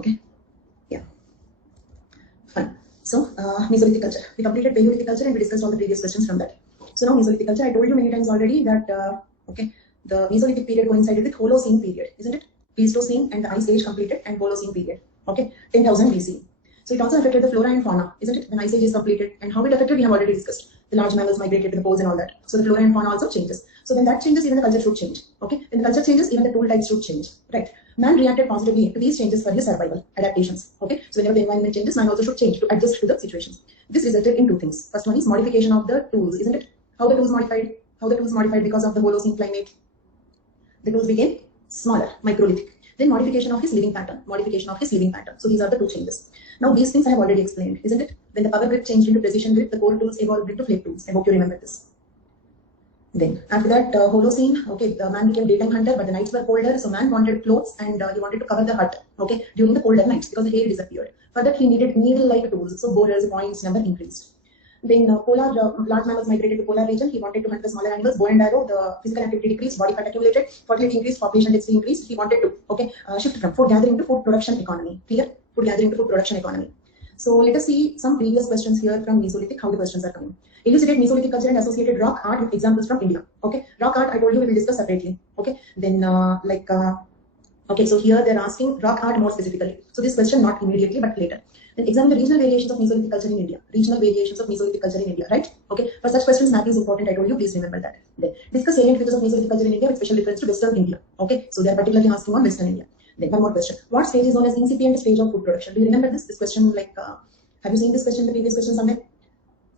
Okay, yeah, fine. So Mesolithic culture. We completed Paleolithic culture and we discussed all the previous questions from that. So now Mesolithic culture. I told you many times already that okay, the Mesolithic period coincided with Holocene period, isn't it? Pleistocene and the Ice Age completed, and Holocene period. Okay, 10,000 BC. So it also affected the flora and fauna, isn't it? When Ice Age is completed, and how it affected, we have already discussed. The large mammals migrated to the poles and all that. So the flora and fauna also changes. So when that changes, even the culture should change. Okay, when the culture changes, even the tool types should change. Right? Man reacted positively to these changes for his survival, adaptations. Okay, so whenever the environment changes, man also should change to adjust to the situations. This resulted in two things. First one is modification of the tools, isn't it? How the tools modified? How the tools modified because of the Holocene climate? The tools became smaller, microlithic. Then modification of his living pattern, So these are the two changes. Now these things I have already explained, isn't it? When the power grip changed into precision grip, the core tools evolved into flake tools. I hope you remember this. Then after that, Holocene, okay, the man became daytime hunter, but the nights were colder, so man wanted clothes and he wanted to cover the hut, okay, during the colder nights because the air disappeared. For that, he needed needle-like tools, so borers, points, number increased. Then large mammals migrated to polar region. He wanted to hunt the smaller animals, bow and arrow. The physical activity decreased, body fat accumulated, fertility increased, population density increased. He wanted to, okay, shift from food gathering to food production economy. Clear? Food gathering to food production economy. So let us see some previous questions here from Mesolithic, how the questions are coming. Elucidate Mesolithic culture and associated rock art with examples from India. Okay, rock art I told you we will discuss separately. Okay, then okay, so here they're asking rock art more specifically. So this question not immediately but later. Then examine the regional variations of Mesolithic culture in India. Regional variations of Mesolithic culture in India, right? Okay, for such questions mapping is important. I told you, please remember that. Then discuss salient features of Mesolithic culture in India with special reference to Western India. Okay, so they are particularly asking on Western India. Then one more question. What stage is known as incipient stage of food production? Do you remember this? This question, like, have you seen this question in the previous question somewhere?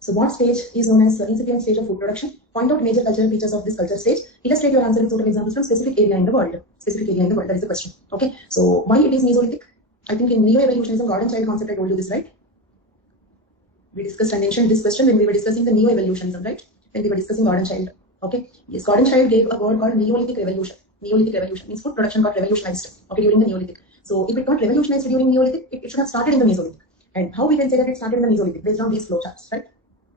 So what stage is known as incipient stage of food production? Point out major cultural features of this culture stage. Illustrate your answer with total examples from specific area in the world. Specific area in the world, that is the question. Okay, so why it is Mesolithic? I think in neo-evolutionism, God and child concept, I told you this, right? We discussed and mentioned this question when we were discussing the neo-evolutionism, right? When we were discussing God and child. Okay, yes, God and child gave a word called Neolithic revolution. Neolithic revolution means food production got revolutionized, okay, during the Neolithic. So if it got revolutionized during Neolithic, it should have started in the Mesolithic. And how we can say that it started in the Mesolithic? Based on these flowcharts, right?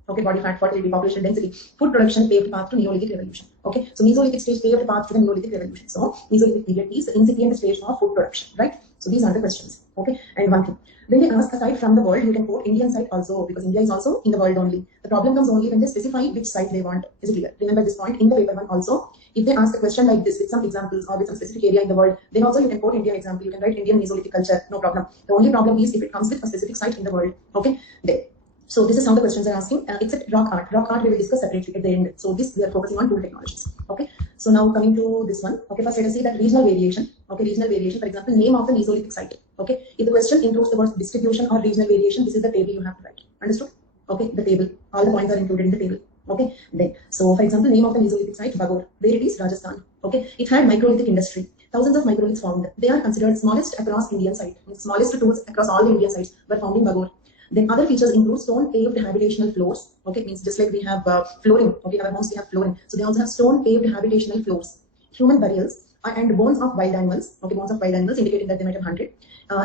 Okay, body fat, fertility, population density, food production paved path to Neolithic revolution. Okay, so Mesolithic stage paved path to the Neolithic revolution. So Mesolithic period is the incipient stage of food production, right? So these are the questions. Okay, and one thing, when they ask aside from the world, you can quote Indian site also, because India is also in the world only. The problem comes only when they specify which site they want. Is it clear? Remember this point in the paper one also. If they ask a question like this with some examples or with some specific area in the world, then also you can quote Indian example. You can write Indian Mesolithic culture, no problem. The only problem is if it comes with a specific site in the world. Okay, there. So this is how the questions are asking, except rock art. Rock art we will discuss separately at the end. So this we are focusing on tool technologies. Okay. So now coming to this one. Okay, first let us see that regional variation. Okay, regional variation. For example, name of the Mesolithic site. Okay, if the question includes the words distribution or regional variation, this is the table you have to write. Understood? Okay, the table. All the points are included in the table. Okay. Then, so for example, name of the Mesolithic site, Bagor. Where it is? Rajasthan. Okay. It had microlithic industry. Thousands of microliths found. They are considered smallest across Indian site. Smallest tools across all the Indian sites were found in Bagor. Then other features include stone paved habitational floors. Okay, means just like we have flooring. Okay, our homes we have flooring. So they also have stone paved habitational floors. Human burials and bones of wild animals. Okay, bones of wild animals indicating that they might have hunted.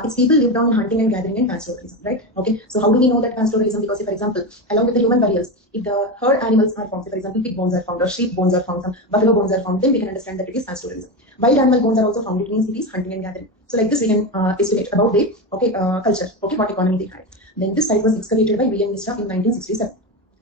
Its people lived on hunting and gathering and pastoralism, right? Okay, so how do we know that pastoralism? Because, say, for example, along with the human burials, if the herd animals are found, say, for example, pig bones are found or sheep bones are found, some buffalo bones are found, then we can understand that it is pastoralism. Wild animal bones are also found. It means it is hunting and gathering. So like this, we can estimate about the culture. Okay, what economy they had. Then this site was excavated by William Mistra in 1967.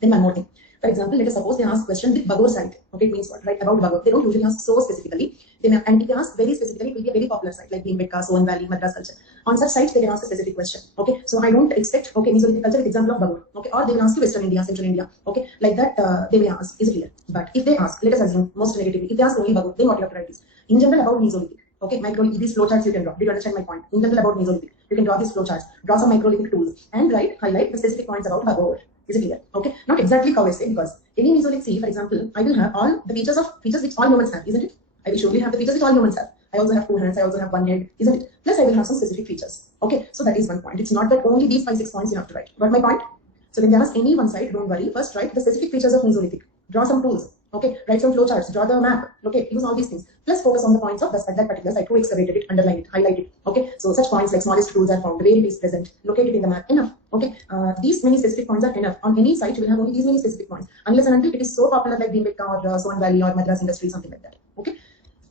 Then one more thing. For example, let us suppose they ask question with Bagor site. Okay, it means what? Right, about Bagor. They don't usually ask so specifically. And if they ask very specifically, it will be a very popular site like Bhimbetka, Soan Valley, Madras culture. On such sites, they can ask a specific question. Okay, so I don't expect Mesolithic culture with example of Bagor. Okay, or they will ask you Western India, Central India. Okay, like that they may ask. Is it clear? But if they ask, let us assume most negatively, if they ask only Bagor, then what you have to write is in general about Mesolithic. Okay, these flowcharts you can draw. Did you understand my point? In general about Mesolithic, you can draw these flowcharts, draw some microlithic tools, and highlight the specific points about Bagor. Is it clear? Okay, not exactly cow essay, because any Mesolithic sea, for example, I will have all the features which all humans have, isn't it? I will surely have the features which all humans have. I also have 2 hands, I also have 1 head, isn't it? Plus I will have some specific features. Okay, so that is one point. It's not that only these 5-6 points you have to write. Got my point? So when there is any one site, don't worry. First write the specific features of Mesolithic. Draw some tools. Okay, write some flowcharts, draw the map. Okay, use all these things. Plus focus on the points of that particular site. Who excavated it, underline it, highlight it. Okay, so such points like smallest tools are found, where it is present, located in the map. Enough. Okay, these many specific points are enough. On any site, you will have only these many specific points, unless and until it is so popular like Bhimbetka or Soan Valley or Madras industry, something like that. Okay,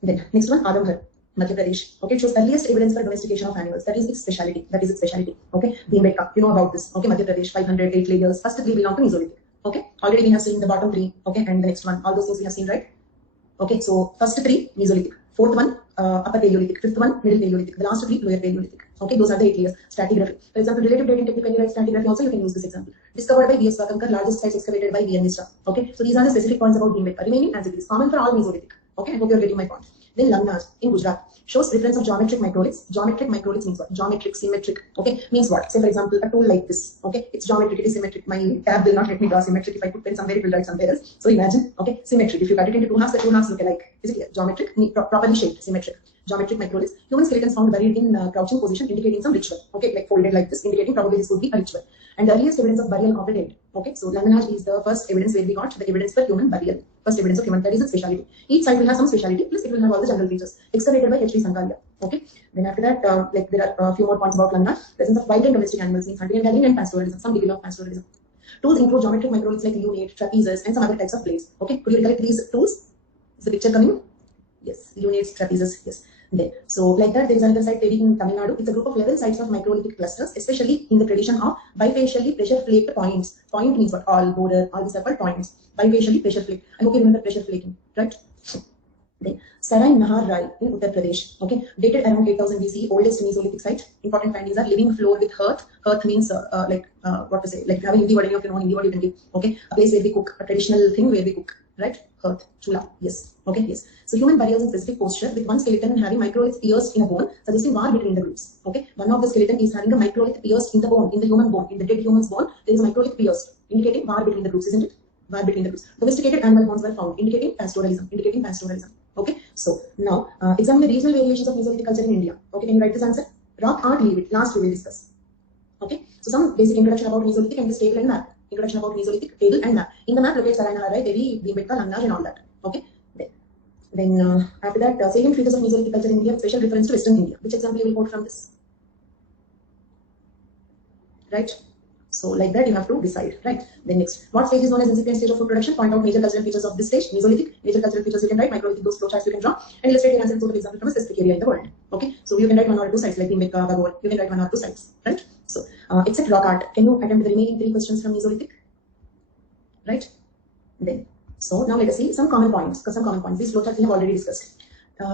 then next one, Adamghar. Madhya Pradesh. Okay, it shows earliest evidence for domestication of animals. That is its speciality. That is its speciality. Okay, Bhimbetka, you know about this. Okay, Madhya Pradesh, 508 layers. First three belong to Mesolithic. Okay, already we have seen the bottom three. Okay, and the next one. All those things we have seen, right? Okay, so first three Mesolithic. Fourth one Upper Paleolithic. Fifth one Middle Paleolithic. The last three Lower Paleolithic. Okay, those are the 8 layers. Stratigraphy. For example, relative dating technique when you write stratigraphy also you can use this example. Discovered by B.S. Vakankar, largest sites excavated by V.N. Mishra. Okay, so these are the specific points about Bhimbetka. Remaining as it is. Common for all Mesolithic. Okay, I hope you are getting my point. Then lacunae in Gujarat shows reference of geometric microliths. Geometric microliths means what? Geometric, symmetric. Okay, means what? Say for example, a tool like this. Okay, it's geometric, it is symmetric. My tab will not let me draw symmetric. If I put pen somewhere, it will write somewhere else. So imagine, okay, symmetric. If you cut it into two halves, the two halves look alike. Is it clear? Geometric, properly shaped, symmetric. Geometric microliths. Human skeletons found buried in crouching position, indicating some ritual. Okay, like folded like this, indicating probably this would be a ritual. And the earliest evidence of burial of the dead. Okay, so lacunae is the first evidence where we got the evidence for human burial. First evidence of human, that is its speciality. Each site will have some speciality, plus it will have all the general features. Excavated by H.V. Sankaria. Okay, then after that, like there are a few more points about lacunae. Presence of wild and domestic animals means hunting and gathering and pastoralism, some degree of pastoralism. Tools include geometric microliths like lunate, trapezes, and some other types of blades. Okay, could you recollect these tools? Is the picture coming? Yes, lunates, trapezes, yes. There. So like that, there is another site in Tamil Nadu. It's a group of level sites of microlithic clusters, especially in the tradition of bifacially pressure flaked points. Point means what? All, border, all these are called points. Bifacially pressure flaked. I hope you remember pressure flaking, right? Then Sarai Nahar Rai in Uttar Pradesh. Okay, dated around 8000 BC, oldest Mesolithic site. Important findings are living floor with hearth. Hearth means what to say? Like have a Hindi word in your Hindi word you can give. Okay, a place where we cook, a traditional thing where we cook. Right? Hearth, chula, yes. Okay, yes. So human burials in specific posture with one skeleton having microlith pierced in a bone, suggesting war between the groups. Okay, one of the skeleton is having a microlith pierced in the bone, in the human bone, in the dead human's bone. There is a microlith pierced, indicating war between the groups, isn't it? War between the groups. Domesticated animal bones were found, indicating pastoralism. Indicating pastoralism. Okay. So now examine the regional variations of Mesolithic culture in India. Okay, can you write this answer? Rock art, leave it. Last we will discuss. Okay. So some basic introduction about Mesolithic and this table and map. Introduction about Mesolithic table and map. In the map, locate Sarai Nahar Rai, Devi, Bhimbetka, lacunae and all that. Okay. Then after that, salient features of Mesolithic culture in India with special reference to Western India. Which example you will quote from this? Right. So like that you have to decide. Right. Then next, what stage is known as incipient stage of food production? Point out major cultural features of this stage. Mesolithic. Major cultural features you can write. Microlithic, those flowcharts you can draw. And illustrate your answer to the example from a specific area in the world. Okay. So you can write 1 or 2 sites like Bhimbetka, Bagor. You can write 1 or 2 sites. Right. So except rock art, can you attempt the remaining 3 questions from Mesolithic? Right. Then. So now let us see some common points. These flowcharts we have already discussed.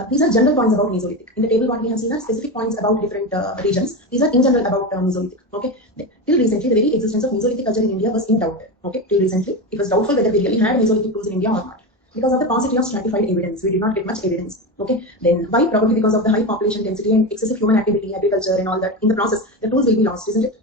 These are general points about Mesolithic. In the table, what we have seen are specific points about different regions. These are in general about Mesolithic. Okay. Then, till recently, the very existence of Mesolithic culture in India was in doubt. Okay. Till recently, it was doubtful whether we really had Mesolithic tools in India or not. Because of the paucity of stratified evidence, we did not get much evidence. Okay. Then why? Probably because of the high population density and excessive human activity, agriculture, and all that. In the process, the tools will be lost, isn't it?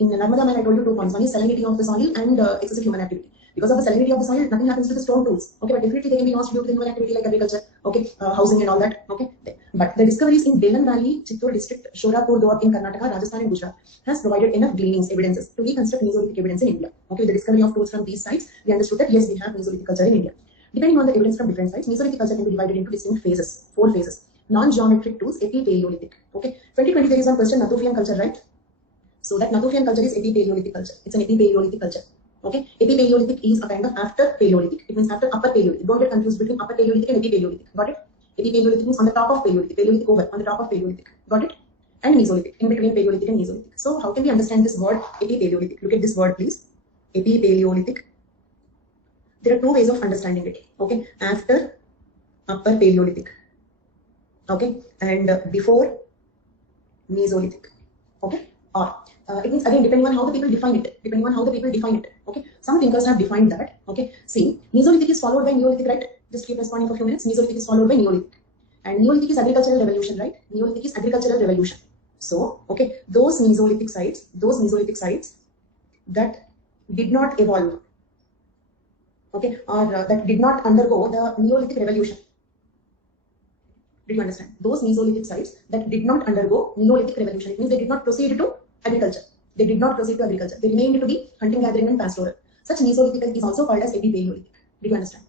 In Narmada Man, I told you 2 points. One is salinity of the soil and excessive human activity. Because of the salinity of the soil, nothing happens to the stone tools. Okay, but definitely they can be lost due to the human activity like agriculture, okay, housing and all that. Okay, but the discoveries in Belan Valley, Chittor district, Shorapur Doab in Karnataka, Rajasthan and Gujarat has provided enough gleanings, evidences to reconstruct Mesolithic evidence in India. Okay, with the discovery of tools from these sites, we understood that yes, we have Mesolithic culture in India. Depending on the evidence from different sites, Mesolithic culture can be divided into distinct phases, 4 phases. Non-geometric tools, Epi-Paleolithic. Okay, 2020 there is one question, Natufian culture, right? So that Natufian culture is Epi-Paleolithic culture. It's an Epi-Paleolithic culture. Okay, Epi-Paleolithic is a kind of after Paleolithic. It means after Upper Paleolithic. Don't get confused between Upper Paleolithic and Epi-Paleolithic. Got it? Epi-Paleolithic means on the top of Paleolithic. Paleolithic over, on the top of Paleolithic. Got it? And Mesolithic, in between Paleolithic and Mesolithic. So how can we understand this word Epi-Paleolithic? Look at this word, please. Epi-Paleolithic. There are 2 ways of understanding it. Okay, after Upper Paleolithic. Okay, and before Mesolithic. Okay, or it means again depending on how the people define it. Okay, some thinkers have defined that. Okay, see, Mesolithic is followed by Neolithic, right? Just keep responding for a few minutes. Mesolithic is followed by Neolithic, and Neolithic is agricultural revolution, right? Neolithic is agricultural revolution. So okay, those Mesolithic sites that did not evolve, okay, or that did not undergo the Neolithic revolution. Did you understand? Those Mesolithic sites that did not undergo Neolithic revolution, it means they did not proceed to agriculture. They did not proceed to agriculture. They remained to be hunting, gathering, and pastoral. Such Mesolithic is also called as Epi-Paleolithic. Did you understand?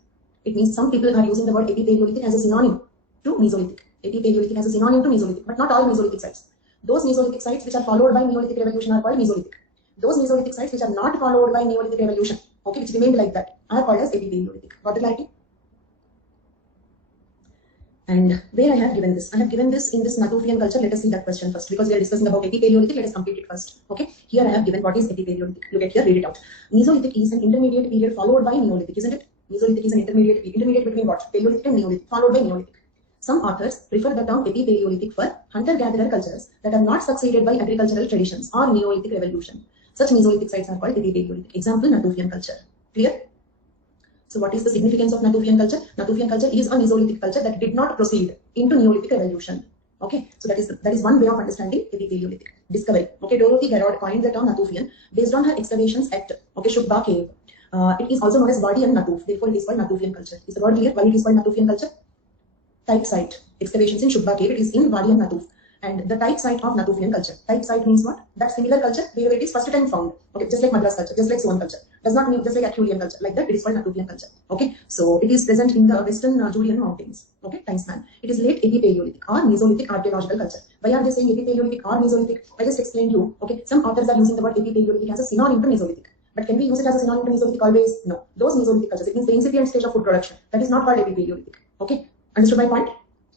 It means some people are using the word Epi-Paleolithic as a synonym to Mesolithic. Epi-Paleolithic as a synonym to Mesolithic, but not all Mesolithic sites. Those Mesolithic sites which are followed by Neolithic revolution are called Mesolithic. Those Mesolithic sites which are not followed by Neolithic revolution, okay, which remained like that, are called as Epi-Paleolithic. Got the clarity? And where I have given this? I have given this in this Natufian culture. Let us see that question first, because we are discussing about Epipaleolithic. Let us complete it first. Okay. Here I have given what is Epipaleolithic. Look at here, read it out. Mesolithic is an intermediate period followed by Neolithic, isn't it? Mesolithic is an intermediate between what? Paleolithic and Neolithic, followed by Neolithic. Some authors prefer the term Epipaleolithic for hunter-gatherer cultures that are not succeeded by agricultural traditions or Neolithic revolution. Such Mesolithic sites are called Epipaleolithic. Example, Natufian culture. Clear? So what is the significance of Natufian culture? Natufian culture is a Mesolithic culture that did not proceed into Neolithic revolution. Okay, so that is one way of understanding Epipaleolithic. Discovery. Okay, Dorothy Garrod coined the term Natufian based on her excavations at Shukba cave. It is also known as Wadi and Natuf. Therefore, it is called Natufian culture. Is the word clear? Why it is called Natufian culture? Type site. Excavations in Shukba cave. It is in Wadi and Natuf. And the type site of Natufian culture. Type site means what? That similar culture where it is first time found. Okay, just like Madras culture, just like Suan culture. Does not mean just like Acheulean culture. Like that, it is called Natufian culture. Okay, so it is present in the western Julian mountains. Okay, time span. It is late Epipaleolithic or Mesolithic archaeological culture. Why are they saying Epipaleolithic or Mesolithic? I just explained you. Okay, some authors are using the word Epipaleolithic as a synonym to Mesolithic. But can we use it as a synonym to Mesolithic always? No. Those Mesolithic cultures, it means the incipient stage of food production. That is not called Epipaleolithic. Okay, understood my point?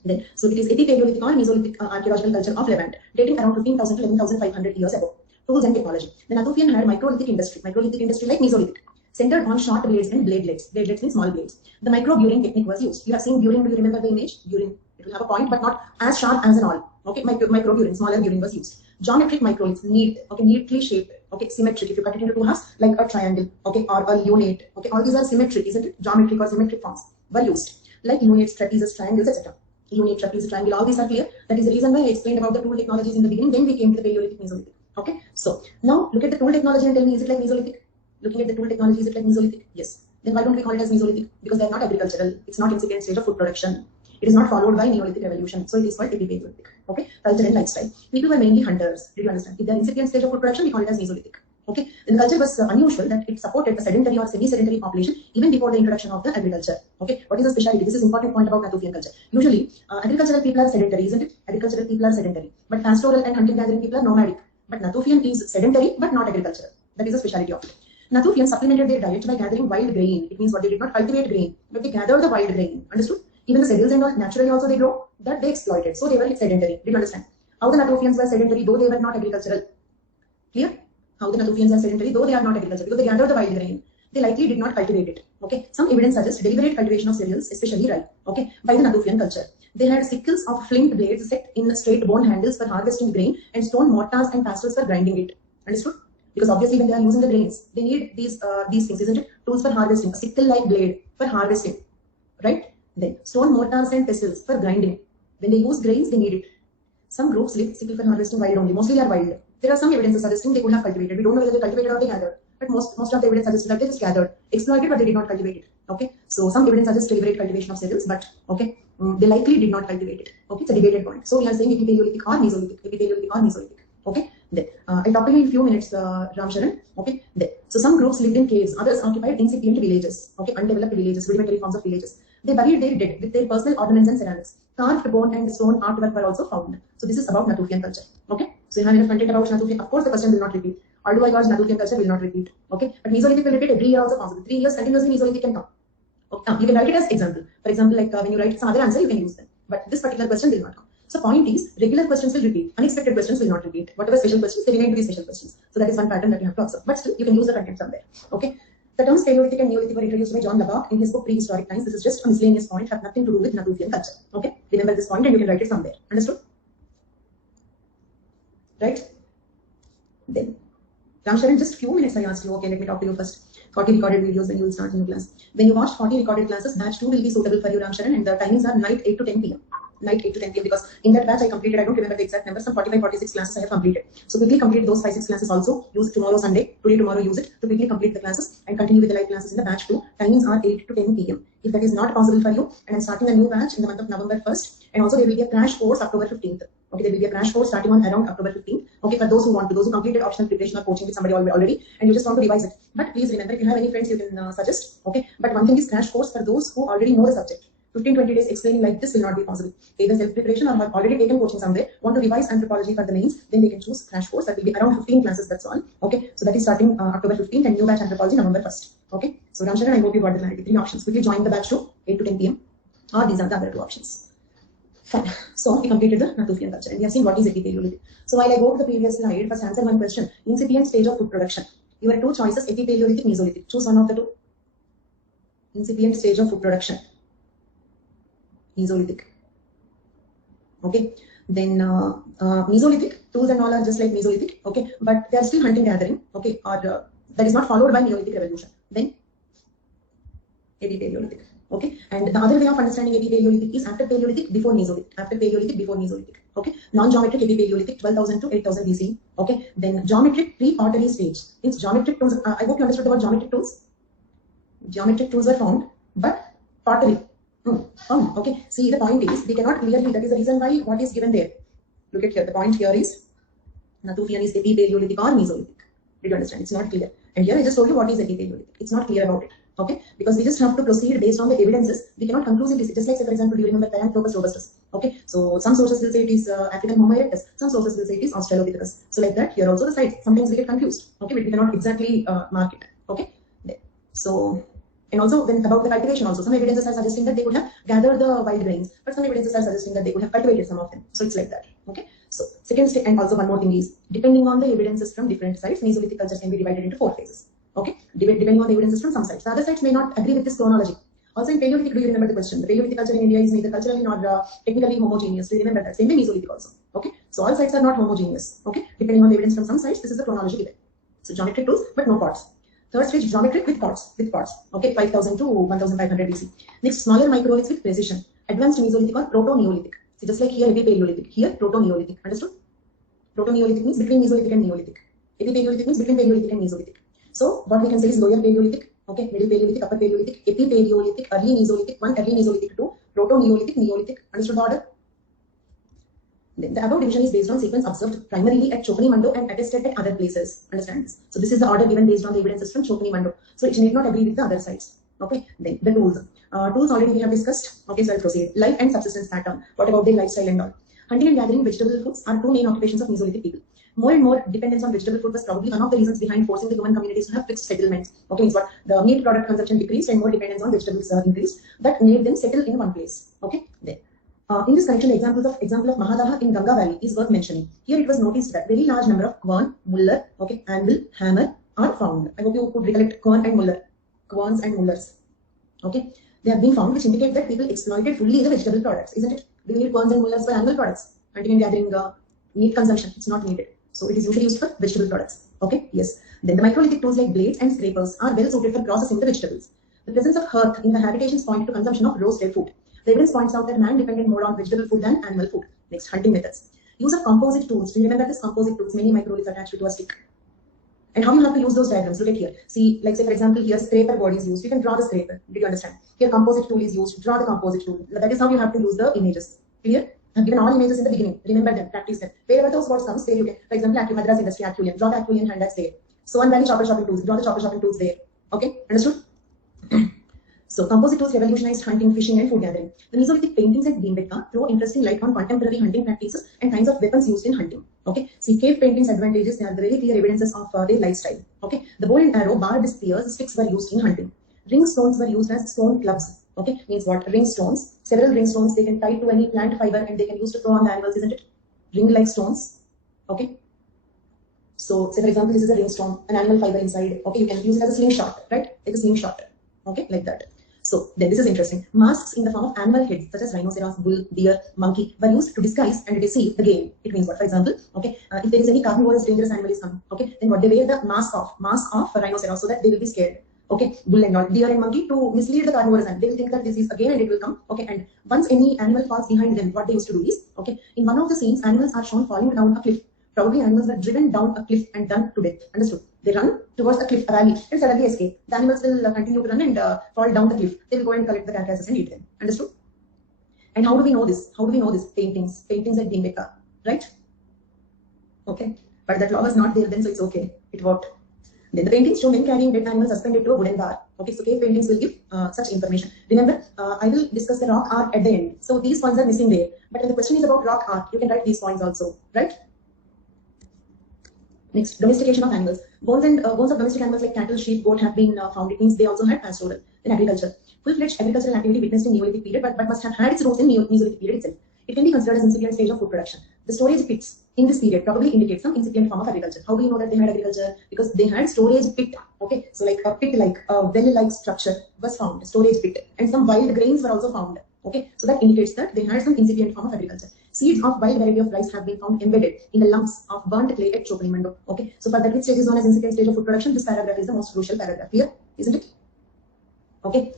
Then, so it is Epipaleolithic or Mesolithic archaeological culture of Levant, dating around 15,000 to 11,500 years ago. Tools and technology. The Natufian had microlithic industry like Mesolithic, centered on short blades and bladelets. Bladelets means small blades. The micro-buring technique was used. You have seen buring. Do you remember the image? Buring. It will have a point, but not as sharp as an awl. Okay, micro-buring, smaller buring was used. Geometric microliths, neat, okay, neatly shaped, okay, symmetric. If you cut it into two halves, like a triangle, okay, or a lunate, okay, all these are symmetric, isn't it? Geometric or symmetric forms were used, like lunates, trapezes, triangles, etc. Lunate, trapeze, triangle, all these are clear. That is the reason why I explained about the tool technologies in the beginning. Then we came to the Paleolithic, Mesolithic. Okay, so now look at the tool technology and tell me, is it like Mesolithic? Looking at the tool technology, is it like Mesolithic? Yes. Then why don't we call it as Mesolithic? Because they are not agricultural. It's not incipient stage of food production. It is not followed by Neolithic revolution. So it is called Epipaleolithic. Okay, culture and lifestyle. People were mainly hunters. Did you understand? If they are incipient stage of food production, we call it as Mesolithic. Okay, and the culture was unusual that it supported a sedentary or semi-sedentary population even before the introduction of the agriculture. Okay, what is the speciality? This is important point about Natufian culture. Usually, agricultural people are sedentary, isn't it? Agricultural people are sedentary, but pastoral and hunting-gathering people are nomadic. But Natufian is sedentary but not agricultural. That is the speciality of it. Natufians supplemented their diet by gathering wild grain. It means what? They did not cultivate grain, but they gathered the wild grain. Understood? Even the cereals and all naturally also they grow. That they exploited. So they were sedentary. Did you understand? How the Natufians were sedentary though they were not agricultural. Clear? How the Natufians are sedentary though they are not agricultural, because they gathered the wild grain. They likely did not cultivate it. Okay. Some evidence suggests deliberate cultivation of cereals, especially rye. Okay. By the Natufian culture. They had sickles of flint blades set in straight bone handles for harvesting grain and stone mortars and pastels for grinding it. Understood? Because obviously when they are using the grains, they need these things, isn't it? Tools for harvesting, a sickle-like blade for harvesting, right? Then stone mortars and pestles for grinding. When they use grains, they need it. Some groups live sickle for harvesting wild only. Mostly they are wild. There are some evidences suggesting they could have cultivated. We don't know whether they cultivated or they gathered. But most of the evidence suggests that they just gathered, exploited, but they did not cultivate it. Okay. So some evidence suggests deliberate cultivation of cereals, but okay, they likely did not cultivate it. Okay, it's a debated point. So we are saying Epipaleolithic or Mesolithic. Epipaleolithic or Mesolithic. Okay. Then I'll talk to you in a few minutes, Ram Sharan. Okay. Then so some groups lived in caves, others occupied incipient villages. Okay, undeveloped villages, rudimentary forms of villages. They buried their dead with their personal ornaments and ceramics. Carved bone and stone artwork were also found. So this is about Natufian culture. Okay. So you have enough content about Natufian. Of course, the question will not repeat. Although I watch Natufian culture will not repeat. Okay. But Mesolithic will repeat every year also possible. 3 years continuously Mesolithic can come. Okay. You can write it as example. For example, like when you write some other answer, you can use them. But this particular question will not come. So point is, regular questions will repeat. Unexpected questions will not repeat. Whatever special questions, they remain to be special questions. So that is one pattern that you have to observe. But still, you can use the content from there. Okay. The terms Paleolithic and Neolithic were introduced by John Lubbock in his book Prehistoric Times. This is just a miscellaneous point, have nothing to do with Natufian culture. Okay. Remember this point and you can write it from there. Understood? Right? Then, Ram Sharan, just few minutes I asked you. Okay, let me talk to you first. 40 recorded videos when you will start new class. When you watch 40 recorded classes, batch 2 will be suitable for you, Ram Sharan, and the timings are night 8 to 10 p.m. Night 8 to 10 p.m. because in that batch I completed, I don't remember the exact number, some 45, 46 classes I have completed. So quickly complete those 5, 6 classes also. Use tomorrow Sunday, today, tomorrow use it to quickly complete the classes and continue with the live classes in the batch 2. Timings are 8 to 10 p.m. If that is not possible for you, and I'm starting a new batch in the month of November 1st, and also there will be a crash course October 15th. Okay, there will be a crash course starting on around October 15th. Okay, for those who want to, those who completed optional preparation or coaching with somebody already, and you just want to revise it. But please remember, if you have any friends, you can suggest. Okay, but one thing is crash course for those who already know the subject. 15-20 days explaining like this will not be possible. Either self-preparation or have already taken coaching somewhere, want to revise anthropology for the mains, then they can choose crash course. That will be around 15 classes, that's all. Okay, so that is starting October 15th and new batch anthropology November 1st. Okay, so Ram Sharan, I hope you got the clarity. 3 options. Quickly join the batch 2, 8 to 10 p.m. or these are the other 2 options. Fine. So we completed the Natufian culture and we have seen what is epipaleolithic. So while I go to the previous slide, first answer one question. Incipient stage of food production. You have two choices, epipaleolithic, Mesolithic. Choose one of the two. Incipient stage of food production. Mesolithic. Okay. Then Mesolithic, tools and all are just like Mesolithic. Okay. But they are still hunting gathering. Okay. Or that is not followed by Neolithic revolution. Then epipaleolithic. Okay, and the other way of understanding epipaleolithic is after Paleolithic, before Mesolithic. After Paleolithic, before Mesolithic. Okay, non-geometric epipaleolithic, 12,000 to 8,000 BC. Okay, then geometric pre-pottery stage. It's geometric tools. I hope you understood the word geometric tools. Geometric tools were found, but pottery. Okay, see the point is we cannot clearly. That is the reason why what is given there. Look at here. The point here is Natufian is epipaleolithic or Mesolithic. Did you understand? It's not clear. And here I just told you what is epipaleolithic. It's not clear about it. Okay, because we just have to proceed based on the evidences. We cannot conclusively say, just like say for example, do you remember Paranthropus robustus? Okay, so some sources will say it is African Homo erectus, some sources will say it is Australopithecus. So like that, here also the sites, sometimes we get confused. Okay, but we cannot exactly mark it. Okay, so and also when about the cultivation also, some evidences are suggesting that they could have gathered the wild grains, but some evidences are suggesting that they could have cultivated some of them. So it's like that. Okay, so second step, and also one more thing is, depending on the evidences from different sites, Mesolithic cultures can be divided into 4 phases. Okay, depending on the evidences from some sites. The other sites may not agree with this chronology. Also in Paleolithic, do you remember the question? The Paleolithic culture in India is neither culturally nor technically homogeneous. Do you remember that? Same way Mesolithic also. Okay, so all sites are not homogeneous. Okay, depending on the evidence from some sites, this is the chronology given. So geometric tools, but no pots. Third stage, geometric with pots. Okay, 5,000 to 1,500 BC. Next, smaller microliths with precision. Advanced Mesolithic or Proto-Neolithic. See, just like here, Epipaleolithic. Here, Proto-Neolithic. Understood? Proto-Neolithic means between Mesolithic and Neolithic. Epipaleolithic means between Paleolithic and Mesolithic. So what we can say is lower Paleolithic, okay, middle Paleolithic, upper Paleolithic, Epipaleolithic, early Mesolithic 1, early Mesolithic 2, Proto-Neolithic, Neolithic. Understood the order? Then the above division is based on sequence observed primarily at Chokni-Mando and attested at other places. Understand this? So this is the order given based on the evidences from Chokni-Mando. So it need not agree with the other sites. Okay, then the tools. Tools already we have discussed. Okay, so I'll proceed. Life and subsistence pattern. What about their lifestyle and all? Hunting and gathering vegetable foods are two main occupations of Mesolithic people. More and more dependence on vegetable food was probably one of the reasons behind forcing the human communities to have fixed settlements. Okay, means what? The meat product consumption decreased and more dependence on vegetables increased. That made them settle in one place. Okay, then. In this connection, the example of Mahadaha in Ganga Valley is worth mentioning. Here it was noticed that very large number of quern, muller, okay, anvil, hammer are found. I hope you could recollect quern and muller, querns and mullers. Okay, they have been found, which indicate that people exploited fully the vegetable products, isn't it? Do you need querns and mullers for annual products? Hunting and gathering, meat consumption, it's not needed. So it is usually used for vegetable products. Okay, yes. Then the microlithic tools like blades and scrapers are well suited for processing the vegetables. The presence of hearth in the habitations point to consumption of roasted food. The evidence points out that man depended more on vegetable food than animal food. Next, hunting methods. Use of composite tools. Do you remember this? Composite tools, many microliths attached to a stick. And how you have to use those diagrams? Look at here. See, like say for example, here scraper body is used. You can draw the scraper. Do you understand? Here composite tool is used. Draw the composite tool. That is how you have to use the images. Clear? I've given all images in the beginning. Remember them. Practice them. Wherever those words comes, there you can. For example, Madras Industry Aculian. Draw the Aculian hand that's there. So and Valley chopper shopping tools. Draw the chopper shopping tools there. Okay, understood? So composite tools revolutionized hunting, fishing, and food gathering. The Mesolithic paintings at Bhimbetka throw interesting light on contemporary hunting practices and kinds of weapons used in hunting. Okay, see cave paintings' advantages. They are the very clear evidences of their lifestyle. Okay, the bow and arrow, barbed spears, sticks were used in hunting. Ring stones were used as stone clubs. Okay, means what? Ring stones. Several ring stones they can tie to any plant fiber and they can use to throw on the animals, isn't it? Ring-like stones. Okay. So, say for example, this is a ring stone, an animal fiber inside. Okay, you can use it as a slingshot, right? Like a slingshot. Okay, like that. So then this is interesting. Masks in the form of animal heads such as rhinoceros, bull, deer, monkey were used to disguise and deceive the game. It means what? For example, okay, if there is any carnivorous dangerous animal is coming, okay, then what they wear the mask of rhinoceros so that they will be scared. Okay, bull and all, deer and monkey to mislead the carnivorous animal. They will think that this is again and it will come. Okay, and once any animal falls behind them, what they used to do is, okay, in one of the scenes, animals are shown falling down a cliff. Probably animals were driven down a cliff and done to death. Understood? They run towards a cliff, a valley, and suddenly escape. The animals will continue to run and fall down the cliff. They will go and collect the carcasses and eat them. Understood? And how do we know this? How do we know this? Paintings at Bhimbetka, right? Okay, but that law was not there then, so it's okay. It worked. Then the paintings show men carrying dead animals suspended to a wooden bar. Okay, so cave paintings will give such information. Remember, I will discuss the rock art at the end. So these points are missing there. But when the question is about rock art, you can write these points also, right? Next, domestication of animals. Bones of domestic animals like cattle, sheep, goat have been found. It means they also had pastoral. Then agriculture. Full-fledged agricultural activity witnessed in Neolithic period, but must have had its roots in Mesolithic period itself. It can be considered as incipient stage of food production. The storage pits in this period probably indicate some incipient form of agriculture. How do you know that they had agriculture? Because they had storage pit. Okay, so like a pit, like a well-like structure was found, storage pit, and some wild grains were also found. Okay, so that indicates that they had some incipient form of agriculture. Seeds of wild variety of rice have been found embedded in the lumps of burnt clay at Chokalimandu. Okay, so for that, which stage is known as incipient stage of food production? This paragraph is the most crucial paragraph here, isn't it? Okay.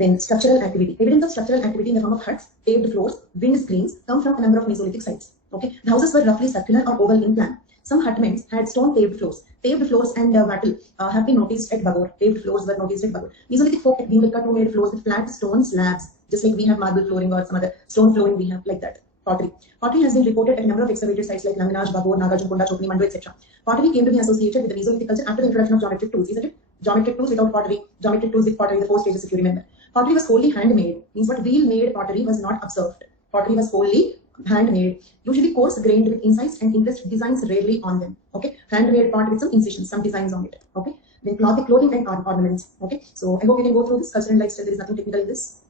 Then structural activity. Evidence of structural activity in the form of huts, paved floors, wind screens come from a number of Mesolithic sites. Okay, the houses were roughly circular or oval in plan. Some hutments had stone paved floors. Paved floors and wattle have been noticed at Bagor. Paved floors were noticed at Bagor. Mesolithic folk at Bhimbetka too made floors with flat stone slabs, just like we have marble flooring or some other stone flooring we have like that. Pottery. Pottery has been reported at a number of excavated sites like Langanaj, Bagor, Nagarjunkunda, Chokalimandu, etc. Pottery came to be associated with the Mesolithic culture after the introduction of geometric tools, isn't it? Geometric tools without pottery, geometric tools with pottery, the 4 stages if you remember. Pottery was wholly handmade, means what wheel-made pottery was not observed. Pottery was wholly handmade, usually coarse-grained with insights and impressed designs rarely on them. Okay, handmade pot with some incisions, some designs on it. Okay, then clothing and ornaments. Okay, so I hope you can go through this culture and lifestyle. There is nothing technical in this.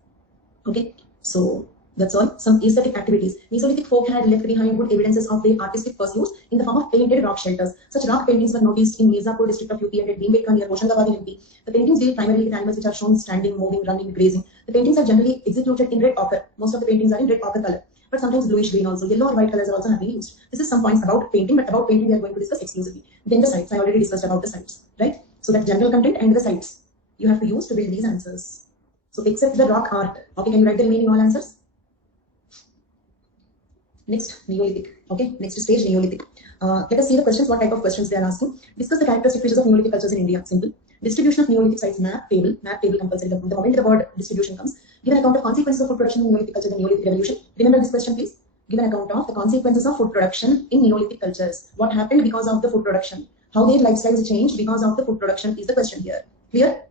Okay, so that's all. Some aesthetic activities. Mesolithic folk had left behind good evidences of their artistic pursuits in the form of painted rock shelters. Such rock paintings were noticed in Mirzapur district of UP and at Bhimbetka near Hoshangabad in MP. The paintings deal primarily with animals which are shown standing, moving, running, grazing. The paintings are generally executed in red ochre. Most of the paintings are in red ochre color, but sometimes bluish green also. Yellow or white colors are also having used. This is some points about painting, but about painting we are going to discuss exclusively. Then the sites. I already discussed about the sites, right? So that general content and the sites you have to use to build these answers. So except the rock art. Okay, can you write the remaining all answers? Next, Neolithic. Okay, next stage, Neolithic. Let us see the questions, what type of questions they are asking. Discuss the characteristic features of Neolithic cultures in India. Simple. Distribution of Neolithic sites, map table compulsory. The moment the word distribution comes, give an account of consequences of food production in Neolithic culture, the Neolithic revolution. Remember this question, please. Give an account of the consequences of food production in Neolithic cultures. What happened because of the food production? How their lifestyles changed because of the food production is the question here. Clear?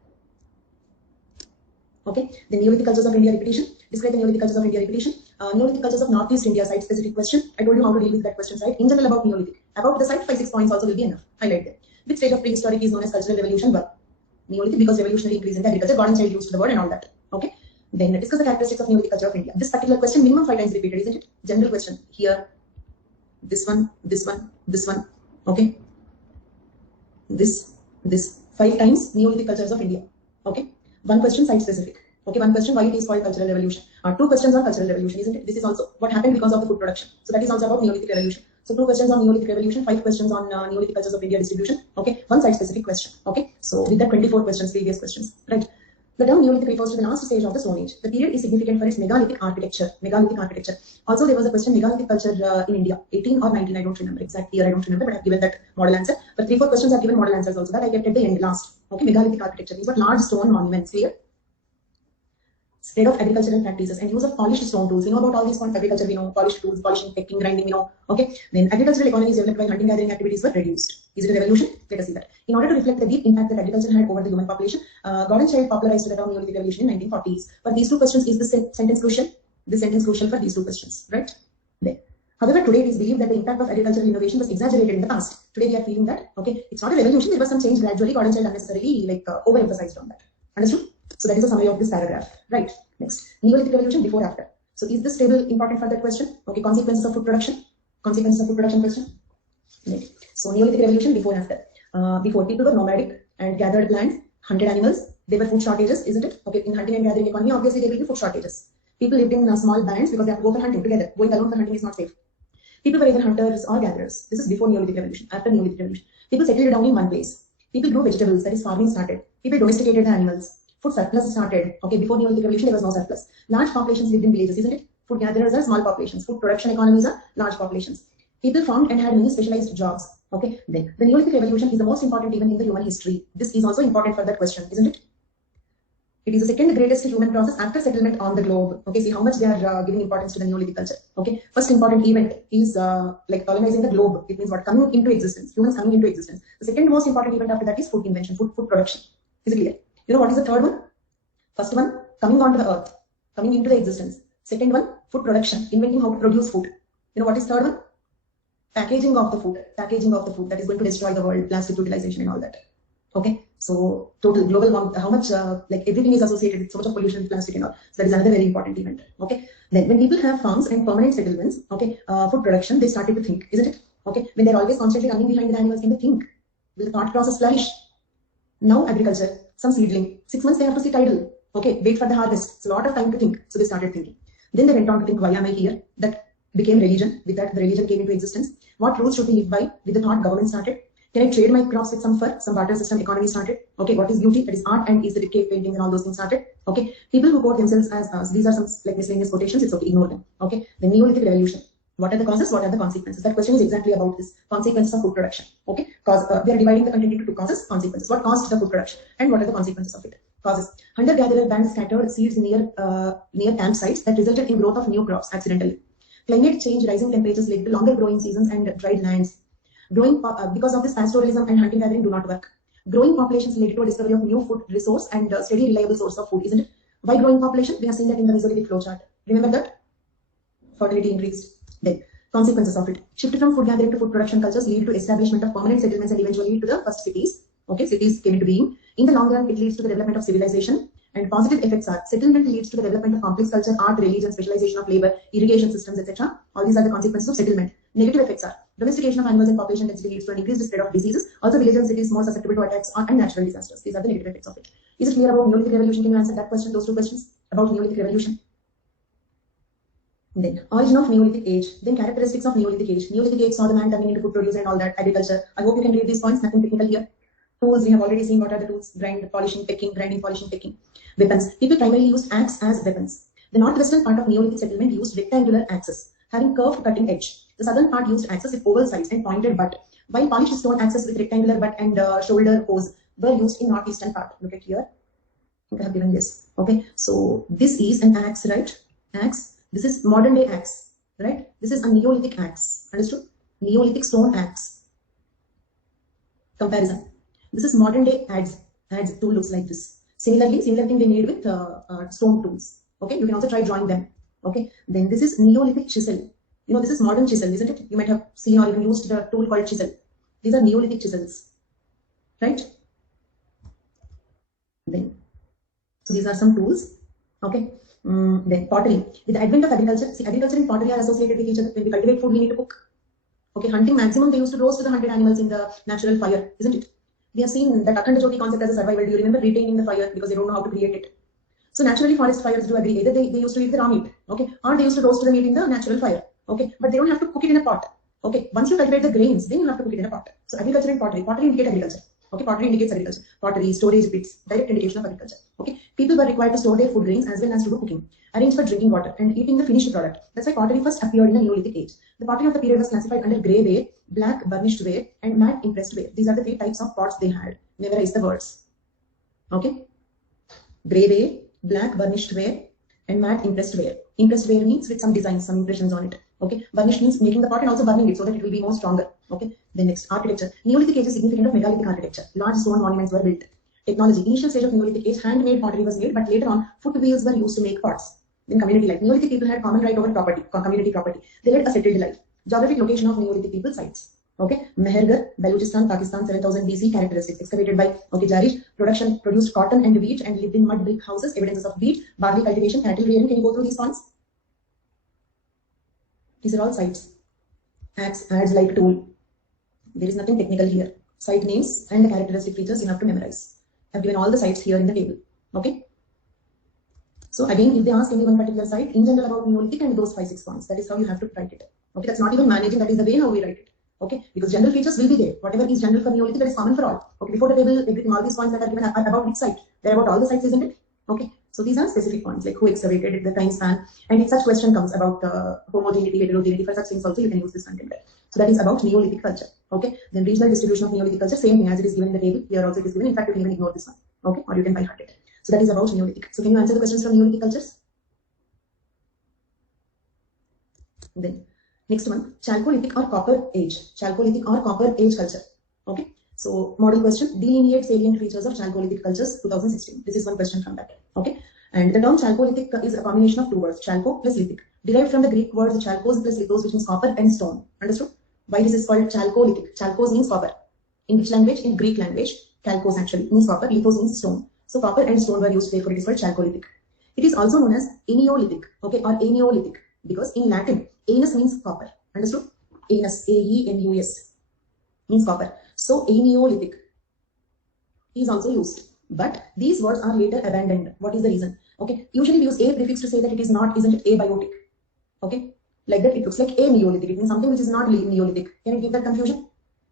Okay, the Neolithic cultures of India repetition. Describe the Neolithic cultures of India repetition. Neolithic cultures of Northeast India, site specific question. I told you how to deal with that question, right? In general about Neolithic. About the site, 5-6 points also will be enough. Highlight them. Which stage of prehistoric is known as cultural revolution? Well, Neolithic, because revolutionary increase in the agriculture, God and child used the word and all that. Okay. Then discuss the characteristics of Neolithic culture of India. This particular question minimum 5 times repeated, isn't it? General question. Here, this one, this one, this one. Okay. This 5 times Neolithic cultures of India. Okay. 1 question site specific. Okay, 1 question why it is called cultural revolution. 2 questions on cultural revolution, isn't it? This is also what happened because of the food production. So that is also about Neolithic revolution. So 2 questions on Neolithic revolution, 5 questions on Neolithic cultures of India distribution. Okay, 1 site specific question. Okay, so with that 24 questions, previous questions, right? The term Neolithic refers to the last stage of the Stone Age. The period is significant for its megalithic architecture. Megalithic architecture. Also, there was a question megalithic culture in India, 18 or 19. I don't remember exact year. I don't remember, but I've given that model answer. But 3-4 questions are given model answers also. That I kept at the end last. Okay, megalithic architecture means what large stone monuments. Clear? Spread of agricultural practices and use of polished stone tools. We know about all these points. Agriculture, we know polished tools, polishing, pecking, grinding, we know. Okay. Then agricultural economies developed while hunting gathering activities were reduced. Is it a revolution? Let us see that. In order to reflect the deep impact that agriculture had over the human population, God and Child popularized the term Neolithic revolution in 1940s. For these 2 questions, is the sentence crucial? This sentence crucial for these 2 questions, right? There. However, today it is believed that the impact of agricultural innovation was exaggerated in the past. Today we are feeling that, okay, it's not a revolution, there was some change gradually, God and Child unnecessarily overemphasized on that. Understood? So that is a summary of this paragraph, right? Next, Neolithic revolution before after. So is this table important for that question? Okay, consequences of food production. Consequences of food production question. Right. So Neolithic revolution before after. Before people were nomadic and gathered land, hunted animals. There were food shortages, isn't it? Okay, in hunting and gathering economy, obviously there will be food shortages. People lived in small bands because they have to go for hunting together. Going alone for hunting is not safe. People were either hunters or gatherers. This is before Neolithic revolution. After Neolithic revolution, people settled down in one place. People grew vegetables, that is farming started. People domesticated the animals. Food surplus started. Okay, before Neolithic revolution, there was no surplus. Large populations lived in villages, isn't it? Food gatherers are small populations. Food production economies are large populations. People farmed and had many specialized jobs. Okay, then the Neolithic revolution is the most important event in the human history. This is also important for that question, isn't it? It is the second greatest human process after settlement on the globe. Okay, see how much they are giving importance to the Neolithic culture. Okay, first important event is like colonizing the globe. It means what? Coming into existence. Humans coming into existence. The second most important event after that is food invention, food production. Is it clear? You know what is the third one? First one, coming onto the earth, coming into the existence. Second one, food production, inventing how to produce food. You know what is third one? Packaging of the food that is going to destroy the world, plastic utilization and all that. Okay, so total global warming, how much like everything is associated with so much of pollution with plastic and all. So that is another very important event. Okay, then when people have farms and permanent settlements, okay, food production, they started to think, isn't it? Okay, when they're always constantly running behind the animals, can they think? Will the thought process flourish? Now agriculture, some seedling, 6 months they have to sit idle. Okay, wait for the harvest. It's a lot of time to think. So they started thinking. Then they went on to think, why am I here? That became religion. With that, the religion came into existence. What rules should we live by? With the thought, government started. Can I trade my crops with some fur? Some barter system economy started. Okay, what is beauty? That is art and aesthetic cave paintings and all those things started. Okay, people who quote themselves as these are some like miscellaneous quotations. It's okay, ignore them. Okay, the Neolithic revolution. What are the causes? What are the consequences? That question is exactly about this consequences of food production. Okay, cause we are dividing the content into 2 causes, consequences. What caused the food production and what are the consequences of it? Causes: hunter-gatherer bands scattered seeds near campsites that resulted in growth of new crops accidentally. Climate change, rising temperatures led to longer growing seasons and dried lands. Growing because of this, pastoralism and hunting gathering do not work. Growing populations led to a discovery of new food resource and steady reliable source of food, isn't it? Why growing population? We have seen that in the Mesolithic flowchart. Remember that? Fertility increased. Then consequences of it: shift from food gathering to food production cultures lead to establishment of permanent settlements and eventually to the first cities. Okay, cities came into being. In the long run, it leads to the development of civilization. And positive effects are: settlement leads to the development of complex culture, art, religion, specialization of labor, irrigation systems, etc. All these are the consequences of settlement. Negative effects are: domestication of animals and population density leads to an increased spread of diseases. Also, villages and cities more susceptible to attacks and natural disasters. These are the negative effects of it. Is it clear about Neolithic revolution? Can you answer that question? Those 2 questions about Neolithic revolution. Then origin of Neolithic age. Then characteristics of Neolithic age. Neolithic age saw the man turning into food producer and all that. Agriculture. I hope you can read these points. Nothing technical here. Tools, we have already seen what are the tools: grind, polishing, picking, grinding, polishing, picking. Weapons. People primarily used axe as weapons. The northwestern part of Neolithic settlement used rectangular axes having curved cutting edge. The southern part used axes with oval sides and pointed butt, while polished stone axes with rectangular butt and shoulder hose were used in northeastern part. Look at here. I think I have given this. Okay, so this is an axe, right? Axe. This is modern day axe, right? This is a Neolithic axe. Understood? Neolithic stone axe. Comparison. This is modern day adze. Adze tool looks like this. Similar thing they made with stone tools. Okay, you can also try drawing them. Okay, then this is Neolithic chisel. You know, this is modern chisel, isn't it? You might have seen or even used the tool called chisel. These are Neolithic chisels, right? Then, so these are some tools. Okay, then pottery. With the advent of agriculture, see, agriculture and pottery are associated with each other. When we cultivate food, we need to cook. Okay, hunting maximum they used to roast the hunted animals in the natural fire, isn't it? We have seen that Akhanda Jyoti concept as a survival. Do you remember retaining the fire because they don't know how to create it? So naturally, forest fires do agree. Either they used to eat the raw meat, okay, or they used to roast the meat in the natural fire, okay. But they don't have to cook it in a pot, okay. Once you cultivate the grains, then you have to cook it in a pot. So agriculture and pottery. Pottery indicates agriculture, okay. Pottery indicates agriculture. Pottery, storage pits, direct indication of agriculture, okay. People were required to store their food grains as well as to do cooking, arrange for drinking water, and eating the finished product. That's why pottery first appeared in the Neolithic age. The pottery of the period was classified under grey ware, black burnished ware, and matte impressed ware. These are the 3 types of pots they had. Memorize the words, okay. Grey ware, black burnished ware, and matte impressed ware. Impressed ware means with some designs, some impressions on it. Okay, burnished means making the pot and also burning it so that it will be more stronger. Okay, then next, architecture. Neolithic age is significant of megalithic architecture. Large stone monuments were built. Technology. Initial stage of Neolithic age, handmade pottery was made, but later on, foot wheels were used to make pots. Then community life. Neolithic people had common right over property, community property. They led a settled life. Geographic location of Neolithic people sites. Okay, Mehergarh, Balochistan, Pakistan, 7000 BC. Characteristics excavated by Jarish. Production produced cotton and wheat and lived in mud brick houses. Evidences of wheat, barley cultivation, cattle rearing. Can you go through these points? These are all sites. Axe, adze like tool. There is nothing technical here. Site names and the characteristic features you have to memorize. I've given all the sites here in the table. Okay. So again, if they ask any one particular site in general about Neolithic and those 5-6 points, that is how you have to write it. Okay, that's not even managing. That is the way how we write it. Okay, because general features will be there. Whatever is general for Neolithic, that is common for all. Okay, before the table, everything, all these points that are given are about which site. They're about all the sites, isn't it? Okay, so these are specific points like who excavated it, the time span, and if such question comes about homogeneity, heterogeneity, for such things also you can use this content there. So that is about Neolithic culture. Okay, then regional distribution of Neolithic culture, same thing as it is given in the table. Here also it is given. In fact, you can even ignore this one. Okay, or you can by heart it. So that is about Neolithic. So can you answer the questions from Neolithic cultures? Then next one, Chalcolithic or Copper Age. Chalcolithic or Copper Age culture. Okay. So model question, delineate salient features of Chalcolithic cultures 2016. This is one question from that. Okay. And the term Chalcolithic is a combination of 2 words, Chalco plus Lithic, derived from the Greek words Chalkos plus Lithos, which means copper and stone. Understood? Why this is called Chalcolithic? Chalkos means copper. In which language? In Greek language. Chalcos actually means copper, lithos means stone. So copper and stone were used, therefore it is called chalcolithic. It is also known as Aeneolithic, okay, or Aeneolithic, because in Latin, Aenus means copper. Understood? Aenus, A-E-N-U-S, means copper. So Aeneolithic is also used. But these words are later abandoned. What is the reason? Okay, usually we use a prefix to say that it is not, isn't it, abiotic. Okay, like that it looks like a Neolithic. It means something which is not Neolithic. Can it give that confusion?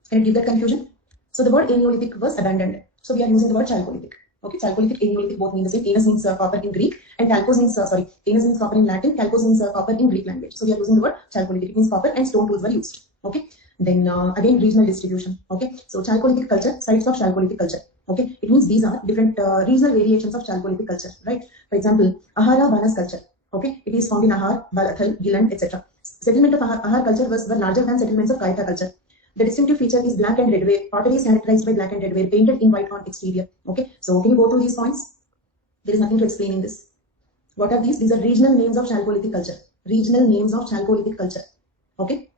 Can it give that confusion? So the word Aeneolithic was abandoned. So we are using the word Chalcolithic. Okay, Chalcolithic, Aeneolithic both mean the same. Aenus means copper in Greek, and Chalcos means Aenus means copper in Latin. Chalcos means copper in Greek language. So we are using the word Chalcolithic. It means copper and stone tools were used. Okay. Then again regional distribution. Okay, so Chalcolithic culture, sites of Chalcolithic culture. Okay, it means these are different regional variations of Chalcolithic culture, right? For example, Ahara Banas culture. Okay, it is found in Ahar, Balathal, Giland, etc. Settlement of Ahar culture were larger than settlements of Kayatha culture. The distinctive feature is black and red ware. Pottery is characterized by black and red ware, painted in white on exterior. Okay, so can you go through these points? There is nothing to explain in this. What are these? These are regional names of Chalcolithic culture. Regional names of Chalcolithic culture. Okay.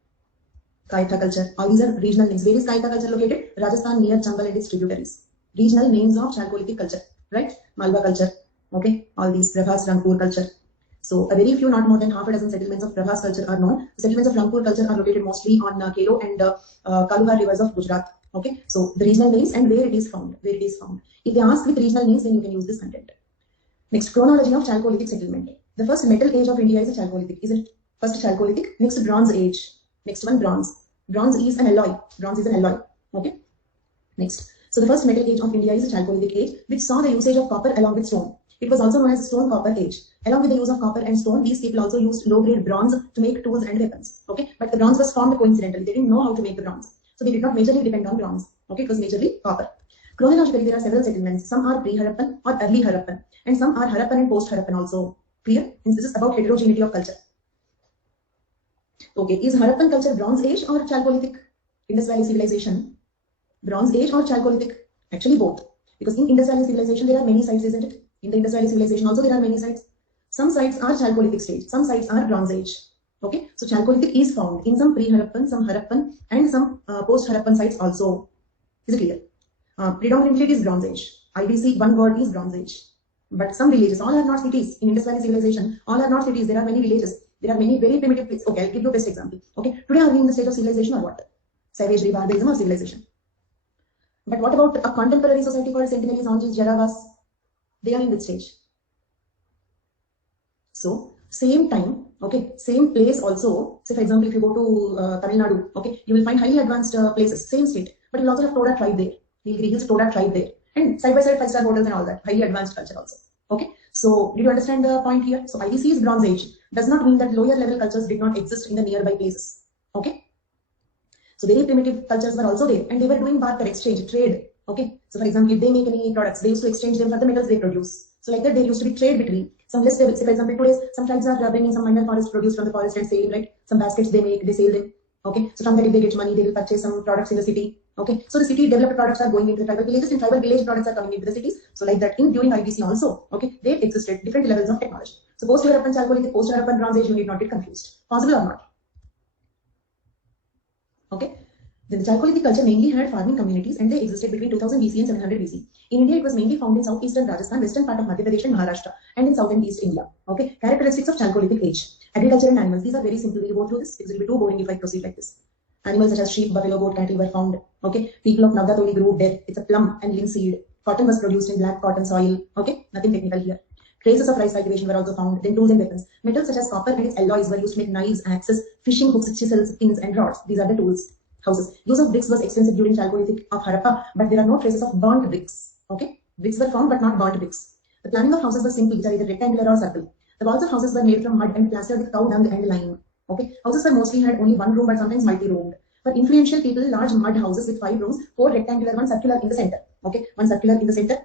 Kayatha culture. All these are regional names. Where is Kayatha culture located? Rajasthan near Chambal and its tributaries. Regional names of Chalcolithic culture, right? Malwa culture. Okay. All these Prabhas, Rangpur culture. So a very few, not more than half a dozen settlements of Prabhas culture are known. The settlements of Rangpur culture are located mostly on Kelo and Kaluhar rivers of Gujarat. Okay. So the regional names and where it is found. Where it is found. If they ask with regional names, then you can use this content. Next, chronology of Chalcolithic settlement. The first metal age of India is a Chalcolithic. Is it first Chalcolithic? Next, Bronze Age. Next one, bronze. Bronze is an alloy. Bronze is an alloy. Okay. Next. So the first metal age of India is a Chalcolithic age, which saw the usage of copper along with stone. It was also known as stone copper age. Along with the use of copper and stone, these people also used low-grade bronze to make tools and weapons. Okay. But the bronze was formed coincidentally. They didn't know how to make the bronze. So they did not majorly depend on bronze. Okay. It was majorly copper. Chronologically, there are several settlements. Some are pre-Harappan or early Harappan, and some are Harappan and post-Harappan also. Clear? Since this is about heterogeneity of culture. Okay, is Harappan culture Bronze Age or Chalcolithic? Indus Valley civilization, Bronze Age or Chalcolithic? Actually both. Because in Indus Valley civilization there are many sites, isn't it? In the Indus Valley civilization also there are many sites. Some sites are Chalcolithic stage, some sites are Bronze Age. Okay, so Chalcolithic is found in some pre-Harappan, some Harappan, and some post-Harappan sites also. Is it clear? Predominantly it is Bronze Age. IBC, one word is Bronze Age. But some villages, all are not cities. In Indus Valley civilization, all are not cities. There are many villages. There are many very primitive places. Okay, I'll give you a best example. Okay, today are we in the state of civilization or what? Savagery, barbarism, or civilization? But what about a contemporary society called Sentinelese, Anjis, Jaravas? They are in this stage. So, same time, okay, same place also. Say for example, if you go to Tamil Nadu, okay, you will find highly advanced places, same state, but you will also have Toda tribe there. Nilgiri Hills, Toda tribe there. And side by side 5-star hotels and all that, highly advanced culture also. Okay, so did you understand the point here? So IBC is Bronze Age. Does not mean that lower level cultures did not exist in the nearby places. Okay, so very primitive cultures were also there, and they were doing barter exchange, trade. Okay, so for example, if they make any products, they used to exchange them for the metals they produce. So like that, there used to be trade between some less stable. Say for example, today some tribes are bringing some minor forest produce from the forest and selling, right? Some baskets they make, they sell them. Okay, so from that if they get money, they will purchase some products in the city. Okay, so the city developed products are going into the tribal villages, and tribal village products are coming into the cities. So like that, in during IBC also, okay, they existed different levels of technology. So post-Harappan, Chalcolithic, post-Harappan, Bronze Age, you need not get confused. Possible or not? Okay. Then the Chalcolithic culture mainly had farming communities, and they existed between 2000 BC and 700 BC. In India, it was mainly found in southeastern Rajasthan, western part of Madhya Pradesh and Maharashtra, and in south and east India. Okay. Characteristics of Chalcolithic age. Agriculture and animals. These are very simple. We'll go through this. It will be too boring if I proceed like this. Animals such as sheep, buffalo, goat, cattle were found. Okay. People of Navdatoli grew there. It's a plum and linseed. Cotton was produced in black cotton soil. Okay. Nothing technical here. Traces of rice cultivation were also found. Then tools and weapons. Metals such as copper and its alloys were used to make knives, axes, fishing hooks, chisels, pins, and rods. These are the tools. Houses. Use of bricks was extensive during Chalcolithic of Harappa, but there are no traces of burnt bricks. Okay. Bricks were found, but not burnt bricks. The planning of houses was simple, which are either rectangular or circle. The walls of houses were made from mud and plastered with cow dung and lime. Okay. Houses were mostly had only one room, but sometimes multi-roomed. For influential people, large mud houses with 5 rooms, 4 rectangular, 1 circular in the center. Okay, 1 circular in the center.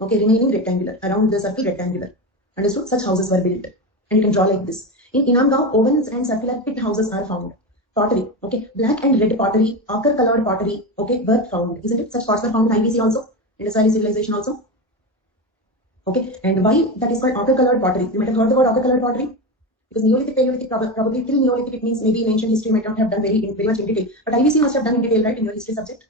Okay, remaining rectangular, around the circle rectangular. Understood? Such houses were built. And you can draw like this. In Inamgaon, ovens and circular pit houses are found. Pottery, okay, black and red pottery, ochre colored pottery, okay, were found. Isn't it? Such pots were found in IBC also, Indus Valley civilization also. Okay, and why that is called ochre colored pottery? You might have heard the word ochre colored pottery. Because Neolithic, Paleolithic, probably till Neolithic, it means maybe in ancient history might not have done very much in detail. But IBC must have done in detail, right, in your history subject?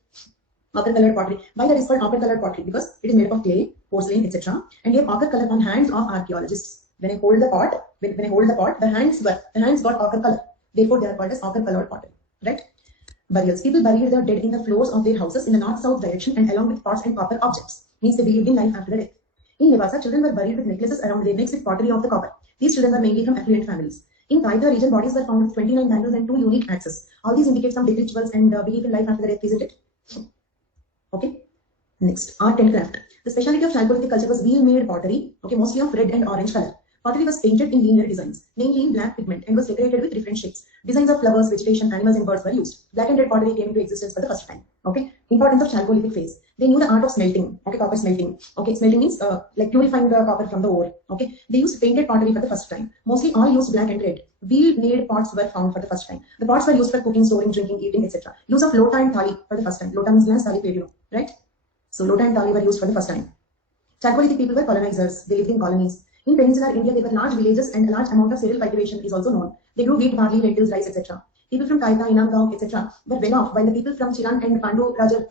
Ochre colored pottery. Why that is called ochre colored pottery? Because it is made up of clay, porcelain, etc. And gave ochre color on hands of archaeologists. When I hold the pot, the hands got ochre color. Therefore, they are called as ochre colored pottery. Right? Burials. People buried their dead in the floors of their houses in the north-south direction and along with pots and copper objects. Means they believed in life after the death. In Nevasa, children were buried with necklaces around their necks with pottery of the copper. These children were mainly from affluent families. In Taita region, bodies were found with 29 bangles and 2 unique axes. All these indicate some death rituals and belief in life after the death, isn't it? Okay. Next, art and craft. The specialty of Chalcolithic culture was wheel-made pottery, okay, mostly of red and orange color. Pottery was painted in linear designs, mainly in black pigment, and was decorated with different shapes. Designs of flowers, vegetation, animals, and birds were used. Black and red pottery came into existence for the first time. Okay. Importance of Chalcolithic phase. They knew the art of smelting. Okay, copper smelting. Okay, smelting means like purifying the copper from the ore. Okay. They used painted pottery for the first time. Mostly all used black and red. Wheel-made pots were found for the first time. The pots were used for cooking, storing, drinking, eating, etc. Use of lota and thali for the first time. Lota means glass, thali plate, right? So lota and thali were used for the first time. Chalcolithic people were colonizers. They lived in colonies. In peninsular India, there were large villages and a large amount of cereal cultivation is also known. They grew wheat, barley, lentils, rice, etc. People from Taita, Inamgaon, etc. were well off, while the people from Chiran and Pandu Raja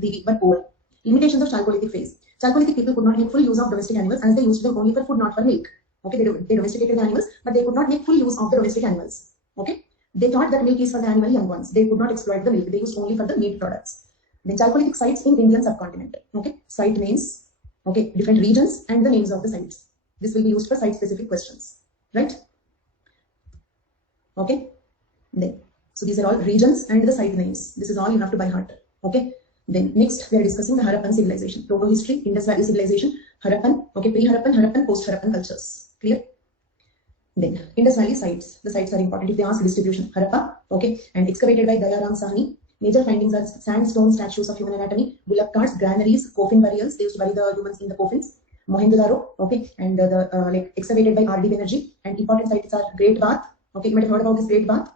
Devi were poor. Limitations of Chalcolithic phase. Chalcolithic people could not make full use of domestic animals as they used them only for food, not for milk. Okay, they domesticated the animals, but they could not make full use of the domestic animals. Okay, they thought that milk is for the animal young ones. They could not exploit the milk. They used only for the meat products. Then Chalcolithic sites in Indian subcontinent. Okay, site names. Okay, different regions and the names of the sites. This will be used for site-specific questions, right? Okay. Then, so these are all regions and the site names. This is all you have to by heart. Okay. Then next we are discussing the Harappan civilization. Proto history, Indus Valley civilization, Harappan. Okay, pre-Harappan, Harappan, post-Harappan cultures. Clear? Then Indus Valley sites. The sites are important if they ask distribution. Harappa. Okay, and excavated by Dayaram Sahni. Major findings are sandstone statues of human anatomy, bullock carts, granaries, coffin burials. They used to bury the humans in the coffins. Mohenjo-daro, okay, and like excavated by R.D. Banerjee, and important sites are Great Bath, okay, you might have heard about this Great Bath,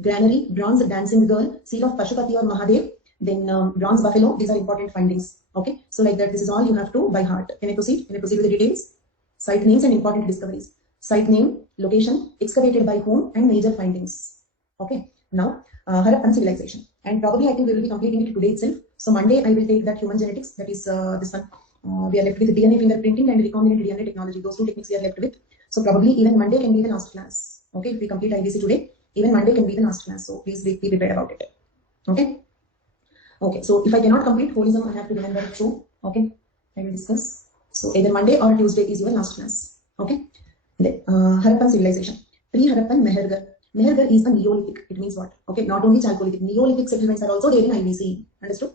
granary, bronze dancing girl, seal of Pashupati or Mahadev, then bronze buffalo. These are important findings, okay. So like that, this is all you have to by heart. Can I proceed? Can I proceed with the details? Site names and important discoveries. Site name, location, excavated by whom, and major findings. Okay. Now Harappan civilization, and probably I think we will be completing it today itself. So Monday I will take that human genetics, that is this one. We are left with DNA fingerprinting and recombinant DNA technology. Those two techniques we are left with. So probably even Monday can be the last class. Okay, if we complete IBC today, even Monday can be the last class. So please be prepared about it. Okay. Okay. So if I cannot complete holism, I have to remember it too. Okay. I will discuss. So either Monday or Tuesday is your last class. Okay. Then Harappan civilization. Pre-Harappan Mehergar. Mehergar is a Neolithic. It means what? Okay. Not only Chalcolithic. Neolithic settlements are also there in IBC. Understood?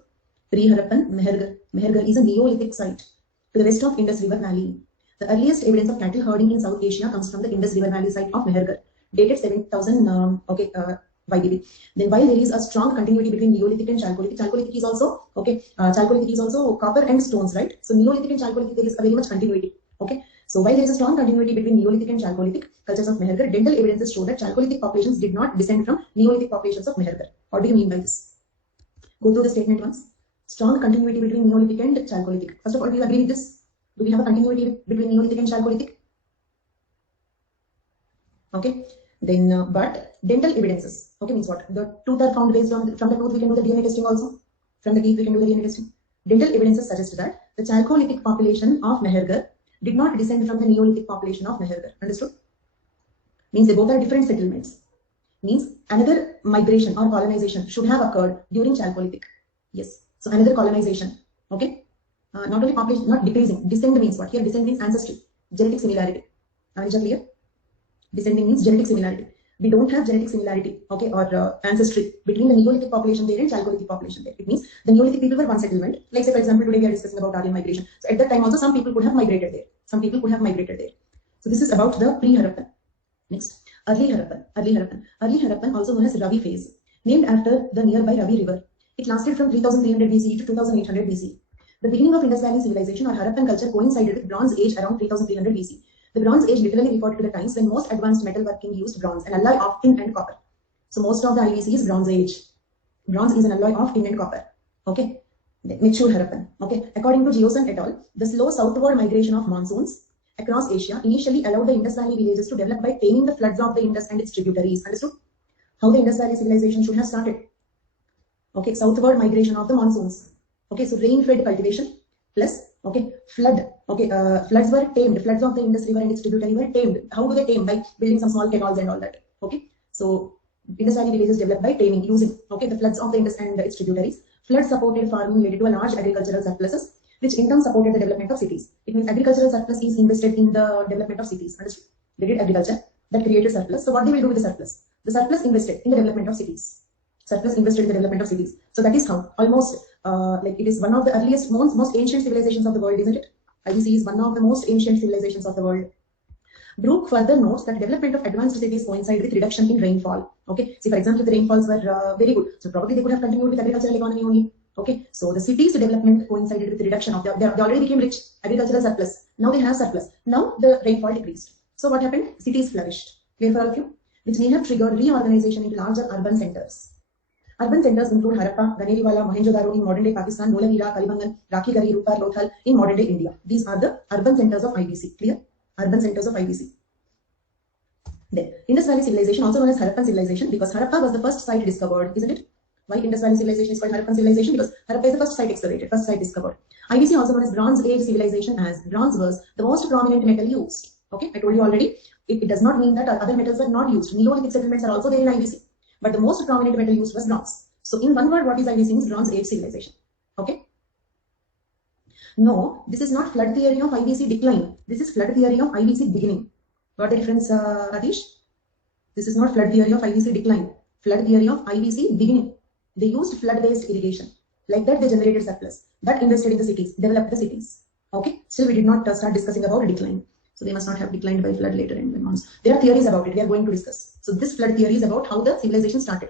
Pre-Harappan Mehergar. Mehergar is a Neolithic site to the west of Indus River Valley. The earliest evidence of cattle herding in South Asia comes from the Indus River Valley site of Mehergar, dated 7000 YBB. Then while there is a strong continuity between Neolithic and Chalcolithic, Chalcolithic is also Chalcolithic is also copper and stones, right? So Neolithic and Chalcolithic there is a very much continuity. Okay. So while there is a strong continuity between Neolithic and Chalcolithic cultures of Mehergar, dental evidences show that Chalcolithic populations did not descend from Neolithic populations of Mehergar. What do you mean by this? Go through the statement once. Strong continuity between Neolithic and Chalcolithic. First of all, do you agree with this? Do we have a continuity between Neolithic and Chalcolithic? Okay. Then, but dental evidences. Okay, means what? The tooth are found based on, from the tooth we can do the DNA testing also. From the teeth we can do the DNA testing. Dental evidences suggest that the Chalcolithic population of Mehergar did not descend from the Neolithic population of Mehergar. Understood? Means they both are different settlements. Means another migration or colonization should have occurred during Chalcolithic. Yes. So another colonization, okay? Not only population, not decreasing. Descend means what? Here descend means ancestry, genetic similarity. Is that clear? Descending means genetic similarity. We don't have genetic similarity, okay, or ancestry between the Neolithic population there and Chalcolithic population there. It means the Neolithic people were one settlement. Like say for example, today we are discussing about Aryan migration. So at that time also some people could have migrated there. Some people could have migrated there. So this is about the pre-Harappan. Next, early Harappan. Early Harappan. Early Harappan, also known as Ravi phase, named after the nearby Ravi river. It lasted from 3300 BCE to 2800 BCE. The beginning of Indus Valley civilization or Harappan culture coincided with Bronze Age around 3300 BC. The Bronze Age literally referred to the times when most advanced metalworking used bronze, an alloy of tin and copper. So most of the IVC is Bronze Age. Bronze is an alloy of tin and copper. Okay. Mature Harappan. Okay. According to Geosan et al., the slow southward migration of monsoons across Asia initially allowed the Indus Valley villages to develop by taming the floods of the Indus and its tributaries. Understood? How the Indus Valley civilization should have started. Okay, southward migration of the monsoons. Okay, so rain-fed cultivation plus, okay, flood. Okay, floods were tamed. Floods of the Indus River and its tributary were tamed. How do they tame? By building some small canals and all that. Okay, so Indus Valley villages developed by taming, using, okay, the floods of the Indus and its tributaries. Flood supported farming led to a large agricultural surpluses, which in turn supported the development of cities. It means agricultural surplus is invested in the development of cities. Understood? They did agriculture, that created surplus. So what they will do with the surplus? The surplus invested in the development of cities. Surplus invested in the development of cities. So that is how almost like it is one of the earliest, most ancient civilizations of the world, isn't it? IBC is one of the most ancient civilizations of the world. Brooke further notes that development of advanced cities coincide with reduction in rainfall. Okay, see, for example, if the rainfalls were very good, so probably they could have continued with agricultural economy only. Okay, so the cities development coincided with the reduction of they already became rich, agricultural surplus. Now they have surplus. Now the rainfall decreased. So what happened? Cities flourished. Clear for all of you? Which may have triggered reorganization into larger urban centers. Urban centers include Harappa, Ganeriwala, Mohenjo-daro in modern-day Pakistan, Nolavira, Kalibangan, Rakhi-Gari, Rupar, Lothal in modern-day India. These are the urban centers of IBC. Clear? Urban centers of IBC. Then, Indus Valley civilization, also known as Harappan civilization, because Harappa was the first site discovered, isn't it? Why Indus Valley civilization is called Harappan civilization? Because Harappa is the first site excavated, first site discovered. IBC, also known as Bronze Age civilization, as bronze was the most prominent metal used. Okay, I told you already. It does not mean that other metals were not used. Neolithic settlements are also there in IBC. But the most prominent metal used was bronze. So in one word, what is IBC? Means Bronze Age civilization. Okay. No, this is not flood theory of IBC decline. This is flood theory of IBC beginning. Got the difference, Ratish? This is not flood theory of IBC decline. Flood theory of IBC beginning. They used flood-based irrigation. Like that, they generated surplus. That invested in the cities, developed the cities. Okay. Still, we did not start discussing about decline. So they must not have declined by flood later in months. There are theories about it. We are going to discuss. So this flood theory is about how the civilization started.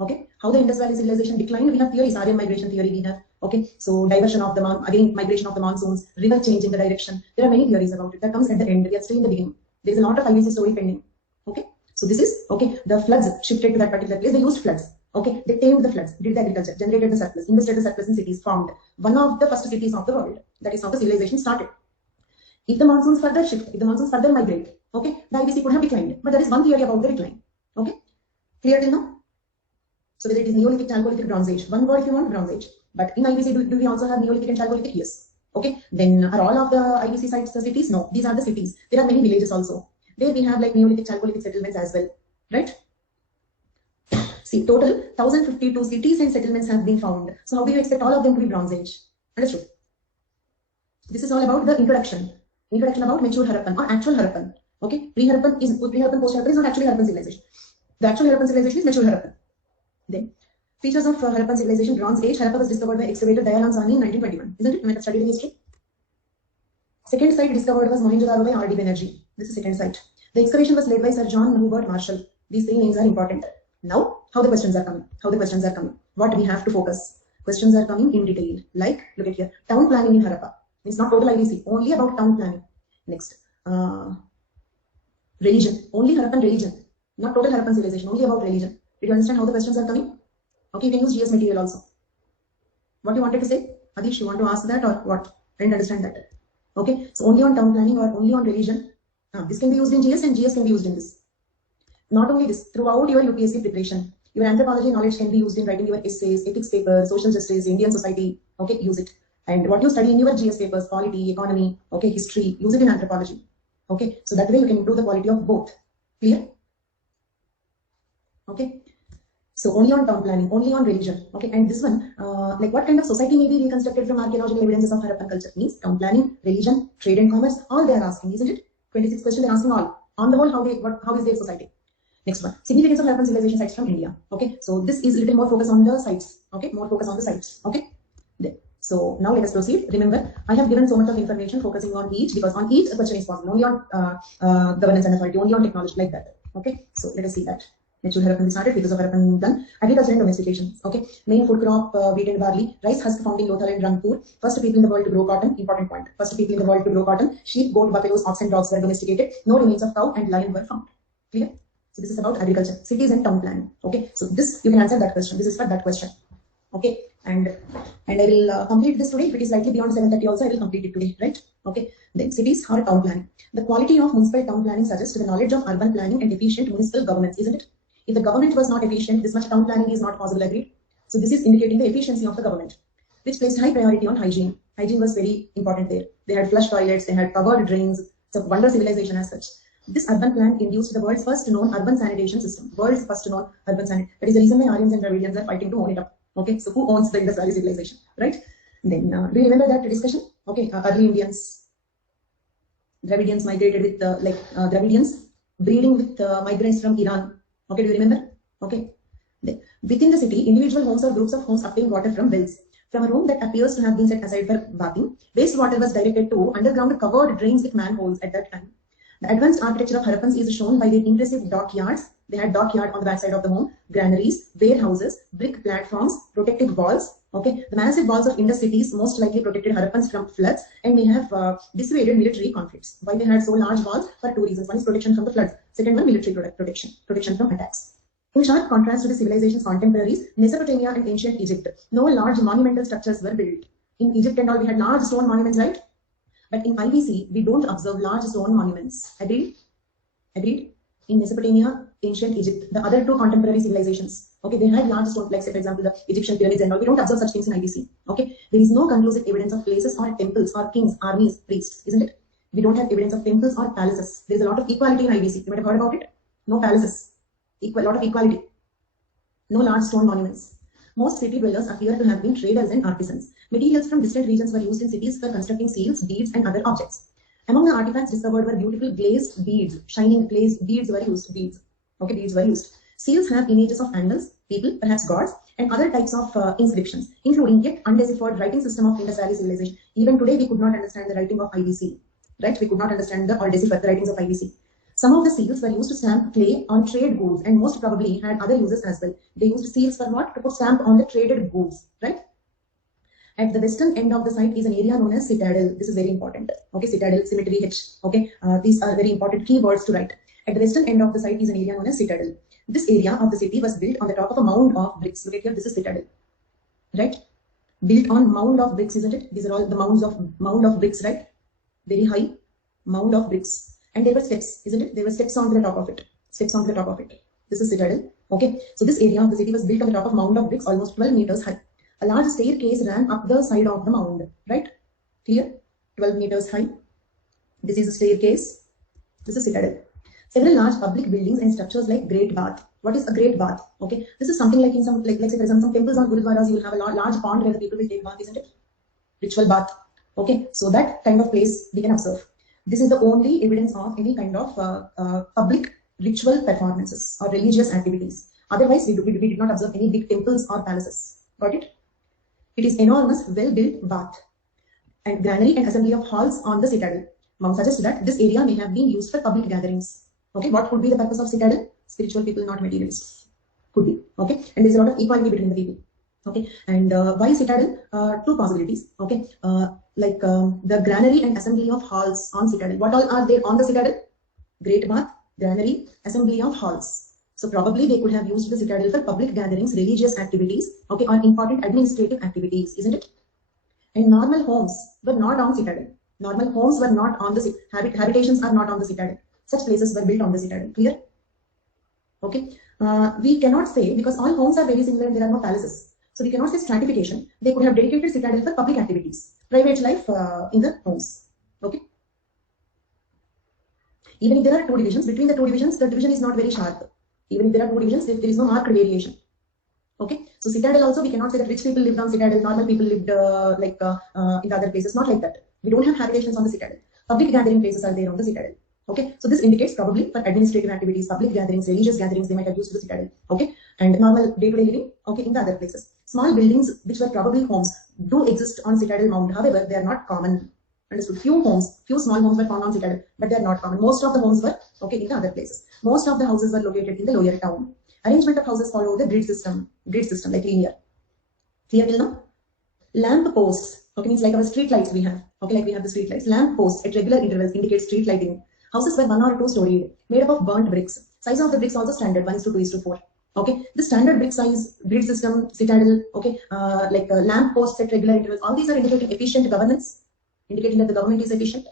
Okay, how the Indus Valley civilization declined. We have theories. Aryan migration theory we have. Okay, so diversion of the again migration of the monsoons, river changing the direction. There are many theories about it. That comes at the end. We are still in the beginning. There is a lot of IBC story pending. Okay, so this is okay. The floods shifted to that particular place. They used floods. Okay, they tamed the floods, did the agriculture, generated the surplus, invested the surplus in cities, formed one of the first cities of the world. That is how the civilization started. If the monsoons further shift, if the monsoons further migrate, okay, the IBC could have declined. But there is one theory about the decline. Okay, clear till now? So whether it is Neolithic, Chalcolithic, Bronze Age, one word if you want, Bronze Age. But in IBC, do we also have Neolithic and Chalcolithic? Yes. Okay, then are all of the IBC sites the cities? No, these are the cities. There are many villages also. There we have like Neolithic, Chalcolithic settlements as well, right? See, total 1052 cities and settlements have been found. So how do you expect all of them to be Bronze Age? Understood? This is all about the introduction. Introduction about mature Harappan or actual Harappan. Okay, pre-Harappan is pre-Harappan, post-Harappan is not actually Harappan civilization. The actual Harappan civilization is mature Harappan. Then, features of Harappan civilization, Bronze Age. Harappa was discovered by excavator Dayalan Sahni in 1921. Isn't it? You might have studied in history. Second site discovered was Mohenjo-daro by R.D. Banerjee. This is second site. The excavation was led by Sir John Hubert Marshall. These three names are important. Now, how the questions are coming. How the questions are coming. What we have to focus. Questions are coming in detail. Like, look at here. Town planning in Harappa. It's not total IBC. Only about town planning. Next. Religion. Only Harappan religion. Not total Harappan civilization. Only about religion. Did you understand how the questions are coming? Okay, you can use GS material also. What you wanted to say? Adish, you want to ask that or what? I didn't understand that. Okay, so only on town planning or only on religion. This can be used in GS and GS can be used in this. Not only this, throughout your UPSC preparation, your anthropology knowledge can be used in writing your essays, ethics papers, social justice, Indian society. Okay, use it. And what you study in your GS papers, polity, economy, okay, history, use it in anthropology. Okay, so that way you can improve the quality of both. Clear? Okay. So only on town planning, only on religion. Okay, and this one, like what kind of society may be reconstructed from archaeological evidences of Harappan culture? Means town planning, religion, trade and commerce, all they are asking, isn't it? 26 questions they're asking all. On the whole, how is their society? Next one, significance of Harappan civilization sites from India. Okay, so this is a little more focus on the sites. Okay, more focus on the sites. Okay, there. So now let us proceed. Remember, I have given so much of information focusing on each because on each a question is possible. Only on governance and authority, only on technology like that. Okay, so let us see that. Mature Harappan started, features of Harappan done. Agriculture and domestication. Okay, main food crop wheat and barley. Rice husk found in Lothal and Rangpur. First people in the world to grow cotton. Important point. First people in the world to grow cotton. Sheep, goat, buffaloes, ox and dogs were domesticated. No remains of cow and lion were found. Clear? So this is about agriculture, cities and town planning. Okay, so this you can answer that question. This is for that question. Okay, and I will complete this today. If it is slightly beyond 7:30 also, I will complete it today, right? Okay, then cities or town planning. The quality of municipal town planning suggests the knowledge of urban planning and efficient municipal governance, isn't it? If the government was not efficient, this much town planning is not possible, agreed? So this is indicating the efficiency of the government, which placed high priority on hygiene. Hygiene was very important there. They had flush toilets, they had covered drains. It's a wonder civilization as such. This urban plan induced the world's first known urban sanitation system. World's first known urban sanitation. That is the reason why Aryans and Dravidians are fighting to own it up. Okay, so who owns the Indus Valley civilization, right? Then do you remember that discussion? Okay, early Indians, Dravidians migrated with Dravidians breeding with migrants from Iran. Okay, do you remember? Okay. Then, within the city, individual homes or groups of homes obtained water from wells. From a room that appears to have been set aside for bathing, wastewater was directed to underground covered drains with manholes at that time. The advanced architecture of Harappans is shown by their impressive dockyards. They had dockyard on the backside of the home, granaries, warehouses, brick platforms, protected walls. Okay, the massive walls of Indus cities most likely protected Harappans from floods and may have dissuaded military conflicts. Why they had so large walls? For two reasons. One is protection from the floods. Second one, military protection from attacks. In sharp contrast to the civilization's contemporaries, Mesopotamia and ancient Egypt, no large monumental structures were built. In Egypt and all, we had large stone monuments, right? But in IBC, we don't observe large stone monuments. Agreed? Agreed? In Mesopotamia, ancient Egypt, the other two contemporary civilizations, okay, they had large stone, like say, for example, the Egyptian pyramids and all. We don't observe such things in IBC. Okay, there is no conclusive evidence of places or temples or kings, armies, priests, isn't it? We don't have evidence of temples or palaces. There is a lot of equality in IBC. You might have heard about it. No palaces. Lot of equality. No large stone monuments. Most city dwellers appear to have been traders and artisans. Materials from distant regions were used in cities for constructing seals, beads, and other objects. Among the artifacts discovered were beautiful glazed beads, shining glazed beads were used. Beads were used. Seals have images of animals, people, perhaps gods, and other types of inscriptions, including yet undeciphered writing system of Indus Valley civilization. Even today, we could not understand the writing of IBC, right? We could not understand or decipher the writings of IBC. Some of the seals were used to stamp clay on trade goods and most probably had other uses as well. They used seals for what? To put stamp on the traded goods, right? At the western end of the site is an area known as citadel. This is very important. Okay, citadel, cemetery, H. Okay, these are very important keywords to write. At the western end of the site is an area known as citadel. This area of the city was built on the top of a mound of bricks. Look at here, this is citadel, right? Built on mound of bricks, isn't it? These are all the mound of bricks, right? Very high mound of bricks. And there were steps, isn't it? There were steps onto the top of it. Steps onto the top of it. This is citadel. Okay. So this area of the city was built on the top of mound of bricks, almost 12 meters high. A large staircase ran up the side of the mound. Right? Clear? 12 meters high. This is a staircase. This is citadel. Several large public buildings and structures like Great Bath. What is a Great Bath? Okay. This is something like in some, like say for example, some temples or gurudwaras, you will have a large pond where the people will take bath, isn't it? Ritual bath. Okay. So that kind of place we can observe. This is the only evidence of any kind of public ritual performances or religious activities. Otherwise, we did not observe any big temples or palaces. Got it? It is enormous, well-built bath and granary and assembly of halls on the citadel. Mount suggests that this area may have been used for public gatherings. Okay, what could be the purpose of citadel? Spiritual people, not materialists. Could be. Okay, and there is a lot of equality between the people. Okay, and why citadel? Two possibilities. Okay, the granary and assembly of halls on citadel. What all are there on the citadel? Great bath, granary, assembly of halls. So probably they could have used the citadel for public gatherings, religious activities, okay, or important administrative activities, isn't it? And normal homes were not on citadel. Normal homes were not on the habitations are not on the citadel. Such places were built on the citadel. Clear? Okay. We cannot say, because all homes are very similar and there are no palaces. So we cannot say stratification. They could have dedicated citadel for public activities, private life in the homes. Okay. Even if there are two divisions, between the two divisions, the division is not very sharp. Even if there are two divisions, there is no marked variation. Okay. So citadel also, we cannot say that rich people lived on citadel, normal people lived in the other places. Not like that. We don't have habitations on the citadel. Public gathering places are there on the citadel. Okay. So this indicates probably for administrative activities, public gatherings, religious gatherings, they might have used the citadel. Okay. And normal day-to-day living, okay, in the other places. Small buildings, which were probably homes, do exist on citadel mound. However, they are not common. Understood? Few small homes were found on citadel, but they are not common. Most of the homes were, okay, in the other places. Most of the houses were located in the lower town. Arrangement of houses follow the grid system like linear. Clear till now? Lamp posts, okay, means like our street lights we have. Okay, like we have the street lights. Lamp posts at regular intervals indicate street lighting. Houses were 1 or 2 storied, made up of burnt bricks. Size of the bricks also standard, 1:2:4. Okay, the standard brick size, grid system, citadel, okay, lamp posts at regular intervals. All these are indicating efficient governance, indicating that the government is efficient.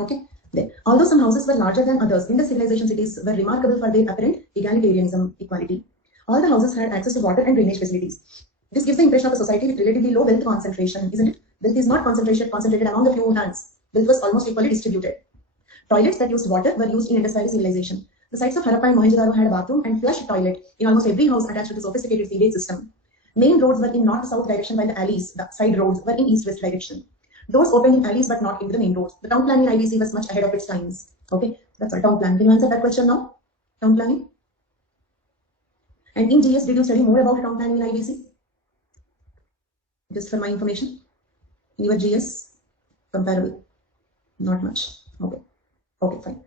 Okay. Then, although some houses were larger than others, Indus civilization cities were remarkable for their apparent egalitarianism, equality. All the houses had access to water and drainage facilities. This gives the impression of a society with relatively low wealth concentration, isn't it? Wealth is not concentrated among a few hands. Wealth was almost equally distributed. Toilets that used water were used in industrial civilization. The sites of Harappa and Mohenjo-daro had a bathroom and flush toilet in almost every house attached to the sophisticated sewage system. Main roads were in north-south direction, while the alleys, the side roads, were in east-west direction. Doors opened in alleys but not into the main roads. The town planning in IBC was much ahead of its times. Okay, that's all. Town plan. Can you answer that question now? Town planning. And in GS, did you study more about town planning in IBC? Just for my information. In your GS, comparable. Not much. Okay. Okay, fine.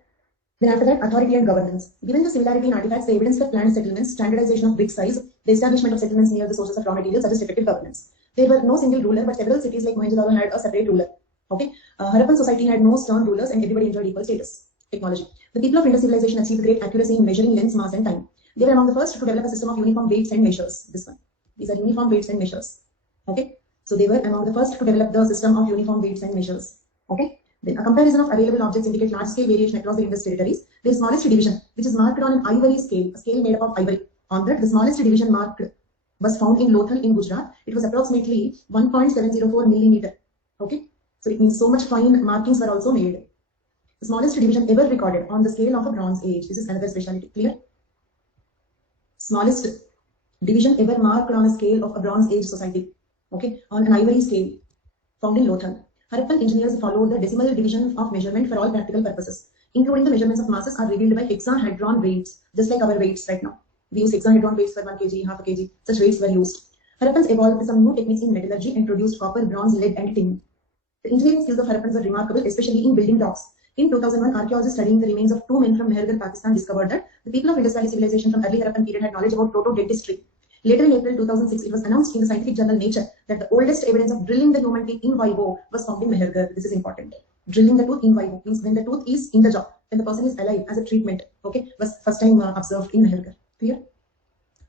Then after that, authority and governance. Given the similarity in artifacts, the evidence for planned settlements, standardization of brick size, the establishment of settlements near the sources of raw materials suggest effective governance. There were no single ruler, but several cities like Mohenjo-daro had a separate ruler. Okay. Harappan society had no stern rulers and everybody enjoyed equal status. Technology. The people of Indus civilization achieved great accuracy in measuring lengths, mass, and time. They were among the first to develop a system of uniform weights and measures. This one. These are uniform weights and measures. Okay. So they were among the first to develop the system of uniform weights and measures. Okay. Then a comparison of available objects indicate large-scale variation across the Indus territories. The smallest division, which is marked on an ivory scale, a scale made up of ivory. On that, the smallest division marked was found in Lothal in Gujarat. It was approximately 1.704 millimeter. Okay. So it means so much fine markings were also made. The smallest division ever recorded on the scale of a Bronze Age. This is another specialty. Clear? Smallest division ever marked on a scale of a Bronze Age society. Okay. On an ivory scale found in Lothal. Harappan engineers followed the decimal division of measurement for all practical purposes, including the measurements of masses are revealed by hexahedron weights, just like our weights right now. We use hexahedron weights for 1 kg, half a kg. Such weights were used. Harappans evolved some new techniques in metallurgy and produced copper, bronze, lead, and tin. The engineering skills of Harappans were remarkable, especially in building docks. In 2001, archaeologists studying the remains of 2 men from Mehergarh, Pakistan discovered that the people of Indus Valley civilization from early Harappan period had knowledge about proto-dentistry. Later in April 2006, it was announced in the scientific journal Nature that the oldest evidence of drilling the human teeth in vivo was found in Mehergarh. This is important. Drilling the tooth in vivo means when the tooth is in the jaw, when the person is alive as a treatment, okay, was first time observed in Mehergarh. Clear?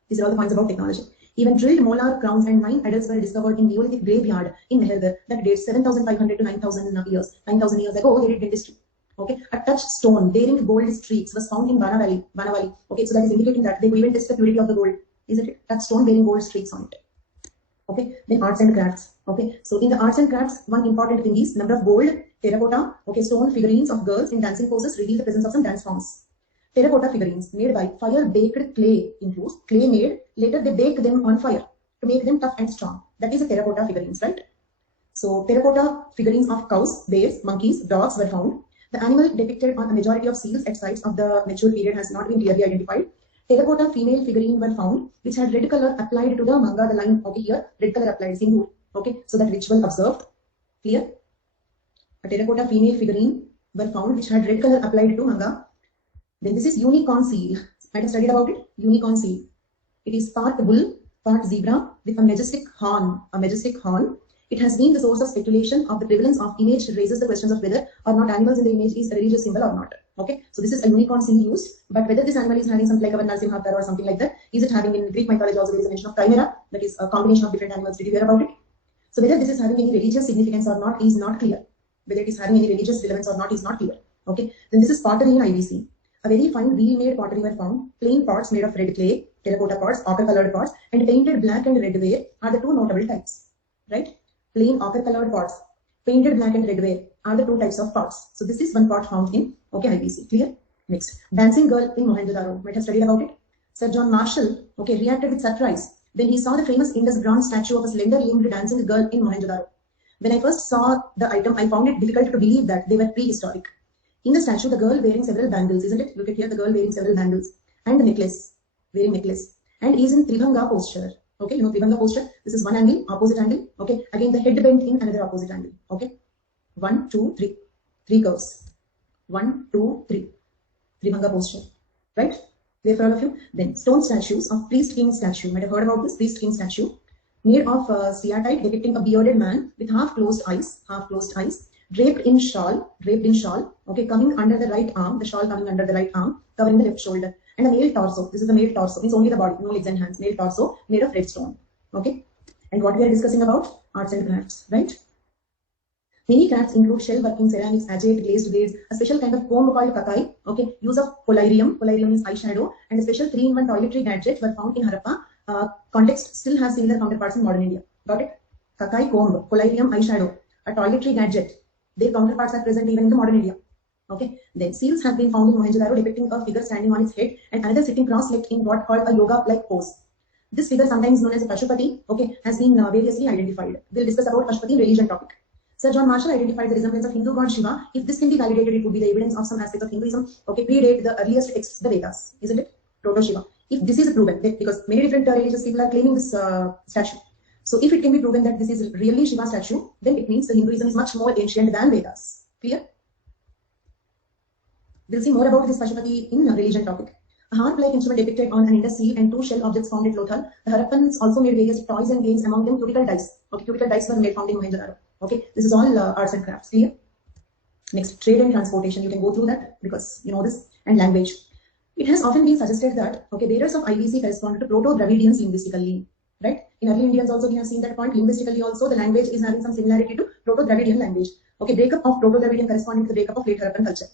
These are all the points about technology. Even drilled molar crowns and 9 adults were discovered in Neolithic graveyard in Mehergarh that dates 7,500 to 9,000 years. 9,000 years ago, they did dentistry. Okay, a touchstone bearing gold streaks was found in Banavali. Okay, so that is indicating that they could even test the purity of the gold. Isn't it? That stone bearing gold streaks on it. Okay, then arts and crafts. Okay, so in the arts and crafts, one important thing is number of gold, terracotta, okay, stone figurines of girls in dancing poses reveal the presence of some dance forms. Terracotta figurines made by fire-baked clay includes clay made, later they bake them on fire to make them tough and strong. That is a terracotta figurines, right? So terracotta figurines of cows, bears, monkeys, dogs were found. The animal depicted on a majority of seals at sites of the mature period has not been clearly identified. Terracotta female figurine were found, which had red color applied to the manga, the line over here, red color applied, singur. Okay, so that ritual observed. Clear? A terracotta female figurine were found, which had red color applied to manga. Then this is unicorn seal. Might have studied about it. Unicorn seal. It is part bull, part zebra with a majestic horn. It has been the source of speculation of the prevalence of image raises the questions of whether or not animals in the image is a religious symbol or not. Okay, so this is a unicorn seal used, but whether this animal is having something like a Narsimha or something like that, is it having in Greek mythology also there is a mention of chimera, that is a combination of different animals. Did you hear about it? So whether this is having any religious significance or not is not clear. Whether it is having any religious relevance or not is not clear. Okay, then this is pottery in IBC. A very fine wheel-made pottery were found. Plain pots made of red clay, terracotta pots, ochre-colored pots, and painted black and red ware are the 2 notable types. Right? Plain ochre-colored pots, painted black and red ware are the 2 types of pots. So this is one pot found in IBC. Clear? Next, dancing girl in Mohenjo-daro. Might have studied about it. Sir John Marshall, reacted with surprise when he saw the famous Indus bronze statue of a slender-limbed dancing girl in Mohenjo-daro. When I first saw the item, I found it difficult to believe that they were prehistoric. In the statue, the girl wearing several bangles, isn't it? Look at here, the girl wearing several bangles and the necklace, wearing necklace, and is in Tribhanga posture. Okay, you know Tribhanga posture. This is one angle, opposite angle. Okay, again the head bent in another opposite angle. Okay, 1, 2, 3, 3 curves. 1, 2, 3. Tribhanga posture, right? There for all of you. Then stone statues of priest king statue. You might have heard about this priest king statue, made of steatite depicting a bearded man with half closed eyes, draped in shawl. Okay, coming under the right arm, the shawl coming under the right arm, covering the left shoulder, and a male torso. This is the male torso. Means only the body, no legs and hands. Male torso made of red stone. Okay, and what we are discussing about arts and crafts, right? Many crafts include shell working, ceramics, agate, glazed blades, a special kind of comb called kakai, okay, use of polarium, polarium is eyeshadow, and a special 3-in-1 toiletry gadget were found in Harappa, context still has similar counterparts in modern India. Got it? Kakai comb, collirium eyeshadow, a toiletry gadget. Their counterparts are present even in the modern India. Okay. Then seals have been found in Mohenjo-daro depicting a figure standing on its head and another sitting cross-legged in what called a yoga-like pose. This figure, sometimes known as a Pashupati, okay, has been variously identified. We'll discuss about Pashupati religion topic. Sir John Marshall identified the resemblance of Hindu god Shiva. If this can be validated, it would be the evidence of some aspects of Hinduism. Okay, predate the earliest texts, the Vedas, isn't it? Proto-Shiva. If this is proven, because many different religious people are claiming this statue. So if it can be proven that this is really Shiva statue, then it means the Hinduism is much more ancient than Vedas. Clear? We'll see more about this Pashupati in religion topic. A harp-like instrument depicted on an Indus seal and 2 shell objects found at Lothal. The Harappans also made various toys and games, among them cubical dice. Okay, cubical dice were made found in Mohenjo-daro. Okay, this is all arts and crafts. Clear? Next, trade and transportation. You can go through that because you know this. And language. It has often been suggested that bearers of IBC correspond to Proto-Dravidians linguistically. Right? In early Indians also we have seen that point. Linguistically also the language is having some similarity to Proto-Dravidian language. Okay, breakup of Proto-Dravidian corresponding to the breakup of late Harappan culture.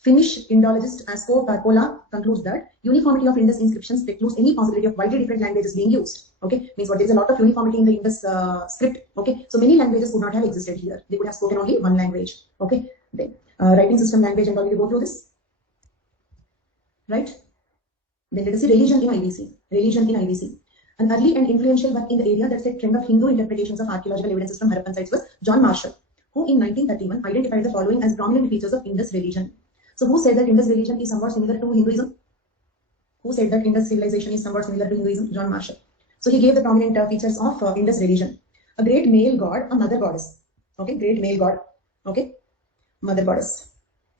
Finnish Indologist Asko Karpola concludes that uniformity of Indus inscriptions precludes any possibility of widely different languages being used. Okay, means what, there is a lot of uniformity in the Indus script. Okay, so many languages could not have existed here. They could have spoken only one language. Okay, then writing system, language, and all. You go through this, right? Then let us see religion in IBC. Religion in IBC. An early and influential work in the area that set trend of Hindu interpretations of archaeological evidences from Harappan sites was John Marshall, who in 1931 identified the following as prominent features of Indus religion. So who said that Indus religion is somewhat similar to Hinduism? Who said that Indus civilization is somewhat similar to Hinduism? John Marshall. So he gave the prominent features of Indus religion. A great male god, a mother goddess. Okay, great male god. Okay, mother goddess.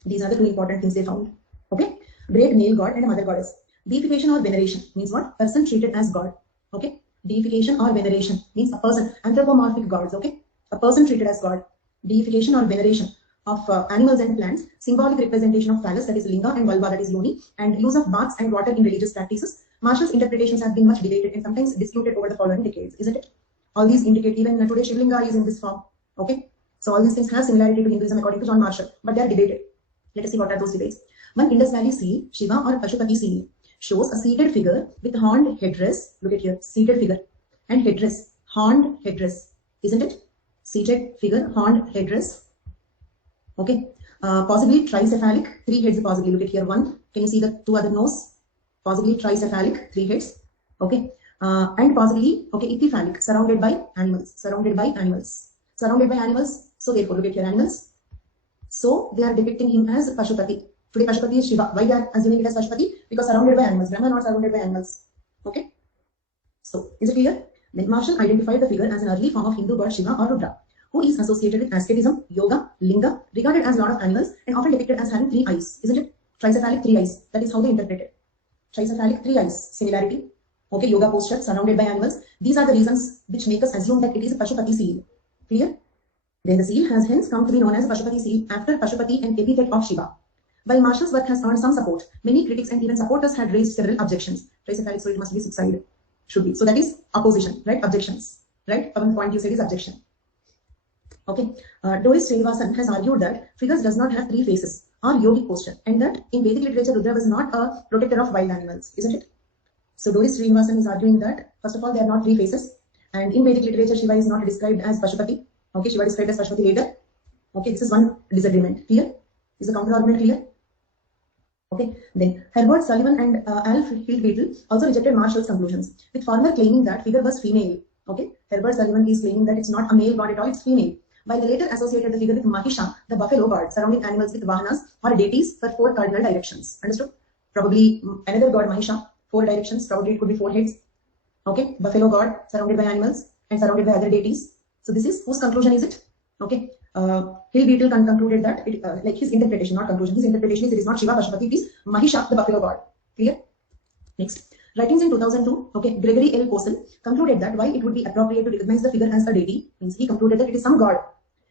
These are the 2 important things they found. Okay, great male god and a mother goddess. Deification or veneration means what? Person treated as god. Okay, deification or veneration means a person. Anthropomorphic gods. Okay, a person treated as god. Deification or veneration of animals and plants, symbolic representation of phallus, that is linga, and vulva, that is yoni, and use of baths and water in religious practices. Marshall's interpretations have been much debated and sometimes disputed over the following decades, isn't it? All these indicate even today Shivlinga is in this form. Okay, so all these things have similarity to Hinduism according to John Marshall, but they are debated. Let us see what are those debates. One Indus Valley seal, Shiva or Pashupati seal, shows a seated figure with horned headdress. Look at here, seated figure and headdress, horned headdress, isn't it? Seated figure, horned headdress. Okay, possibly tricephalic, 3 heads possibly. Look at here, 1. Can you see the 2 other nose? Possibly tricephalic, 3 heads. Okay, and possibly, okay, ichthyphallic, surrounded by animals. Surrounded by animals. Surrounded by animals. So therefore, look at here, animals. So they are depicting him as Pashupati. Today Pashupati is Shiva. Why they are assuming it as Pashupati? Because surrounded by animals. Brahma not surrounded by animals. Okay. So is it clear? Then Marshall identified the figure as an early form of Hindu god Shiva or Rudra, who is associated with asceticism, yoga, linga, regarded as lord of animals, and often depicted as having 3 eyes, isn't it? Tricephalic 3 eyes. That is how they interpret it. Tricephalic 3 eyes. Similarity. Okay, yoga posture, surrounded by animals. These are the reasons which make us assume that it is a Pashupati seal. Clear? Then the seal has hence come to be known as Pashupati seal after Pashupati and epithet of Shiva. While Marshall's work has earned some support, many critics and even supporters had raised several objections. Tricephalic, so it must be 6-sided. Should be. So that is opposition, right? Objections, right? One point you said is objection. Okay, Doris Srinivasan has argued that figures does not have 3 faces or yogic posture, and that in Vedic literature Rudra was not a protector of wild animals, isn't it? So Doris Srinivasan is arguing that first of all there are not 3 faces, and in Vedic literature Shiva is not described as Pashupati. Okay, Shiva is described as Pashupati later. Okay, this is one disagreement. Clear? Is the counter argument clear? Okay, then Herbert Sullivan and Alf Hildbeetle also rejected Marshall's conclusions, with Farmer claiming that figure was female. Okay, Herbert Sullivan is claiming that it's not a male god at all, it's female. While they later associated the figure with Mahisha, the buffalo god, surrounding animals with vahanas or deities for 4 cardinal directions. Understood? Probably another god Mahisha, 4 directions, probably it could be 4 heads. Okay, buffalo god, surrounded by animals and surrounded by other deities. So this is, whose conclusion is it? Okay, Hillbeetle concluded that, it, like his interpretation, not conclusion, his interpretation is it is not Shiva Pashupati, it is Mahisha, the buffalo god. Clear? Next. Writings in 2002, okay, Gregory L. Posel concluded that while it would be appropriate to recognize the figure as a deity, means he concluded that it is some god.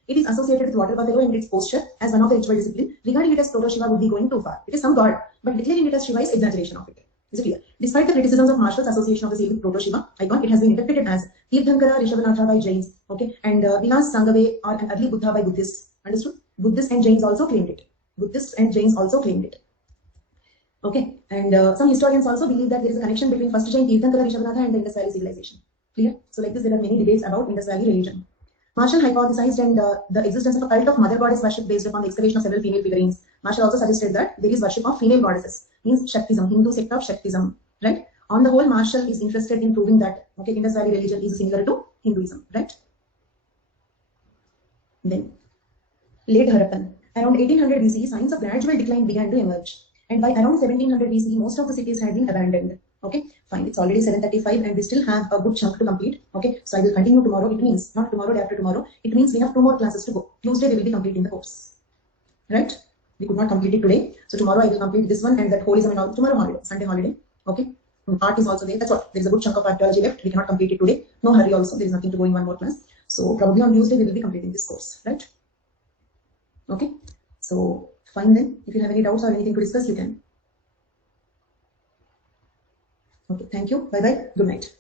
It is associated with water buffalo and its posture as one of the ritual discipline. Regarding it as Proto-Shiva would be going too far. It is some god, but declaring it as Shiva is exaggeration of it. Is it clear? Despite the criticisms of Marshall's association of the seal with Proto-Shiva icon, it has been interpreted as Tirthankara Rishabhanatha by Jains, okay, and Vilas Sangave or an early Buddha by Buddhists. Understood? Buddhists and Jains also claimed it. Buddhists and Jains also claimed it. Okay, and some historians also believe that there is a connection between first giant Tirthankara Rishabhanatha and the Indus Valley civilization. Clear? So like this, there are many debates about Indus Valley religion. Marshall hypothesized and the existence of a cult of mother goddess worship based upon the excavation of several female figurines. Marshall also suggested that there is worship of female goddesses, means Shaktism, Hindu sect of Shaktism, right? On the whole, Marshall is interested in proving that, okay, Indus Valley religion is similar to Hinduism, right? Then, late Harappan. Around 1800 BC, signs of gradual decline began to emerge. And by around 1700 BC, most of the cities had been abandoned. Okay, fine. It's already 7:35 and we still have a good chunk to complete. Okay, so I will continue tomorrow. It means not tomorrow, day after tomorrow. It means we have 2 more classes to go. Tuesday, we will be completing the course. Right? We could not complete it today. So tomorrow I will complete this one and that holism and all. Tomorrow holiday, Sunday holiday. Okay. Art is also there. That's what. There is a good chunk of archaeology left. We cannot complete it today. No hurry also. There is nothing to go in one more class. So probably on Tuesday we will be completing this course. Right? Okay. So fine then. If you have any doubts or anything to discuss, you can. Okay. Thank you. Bye bye. Good night.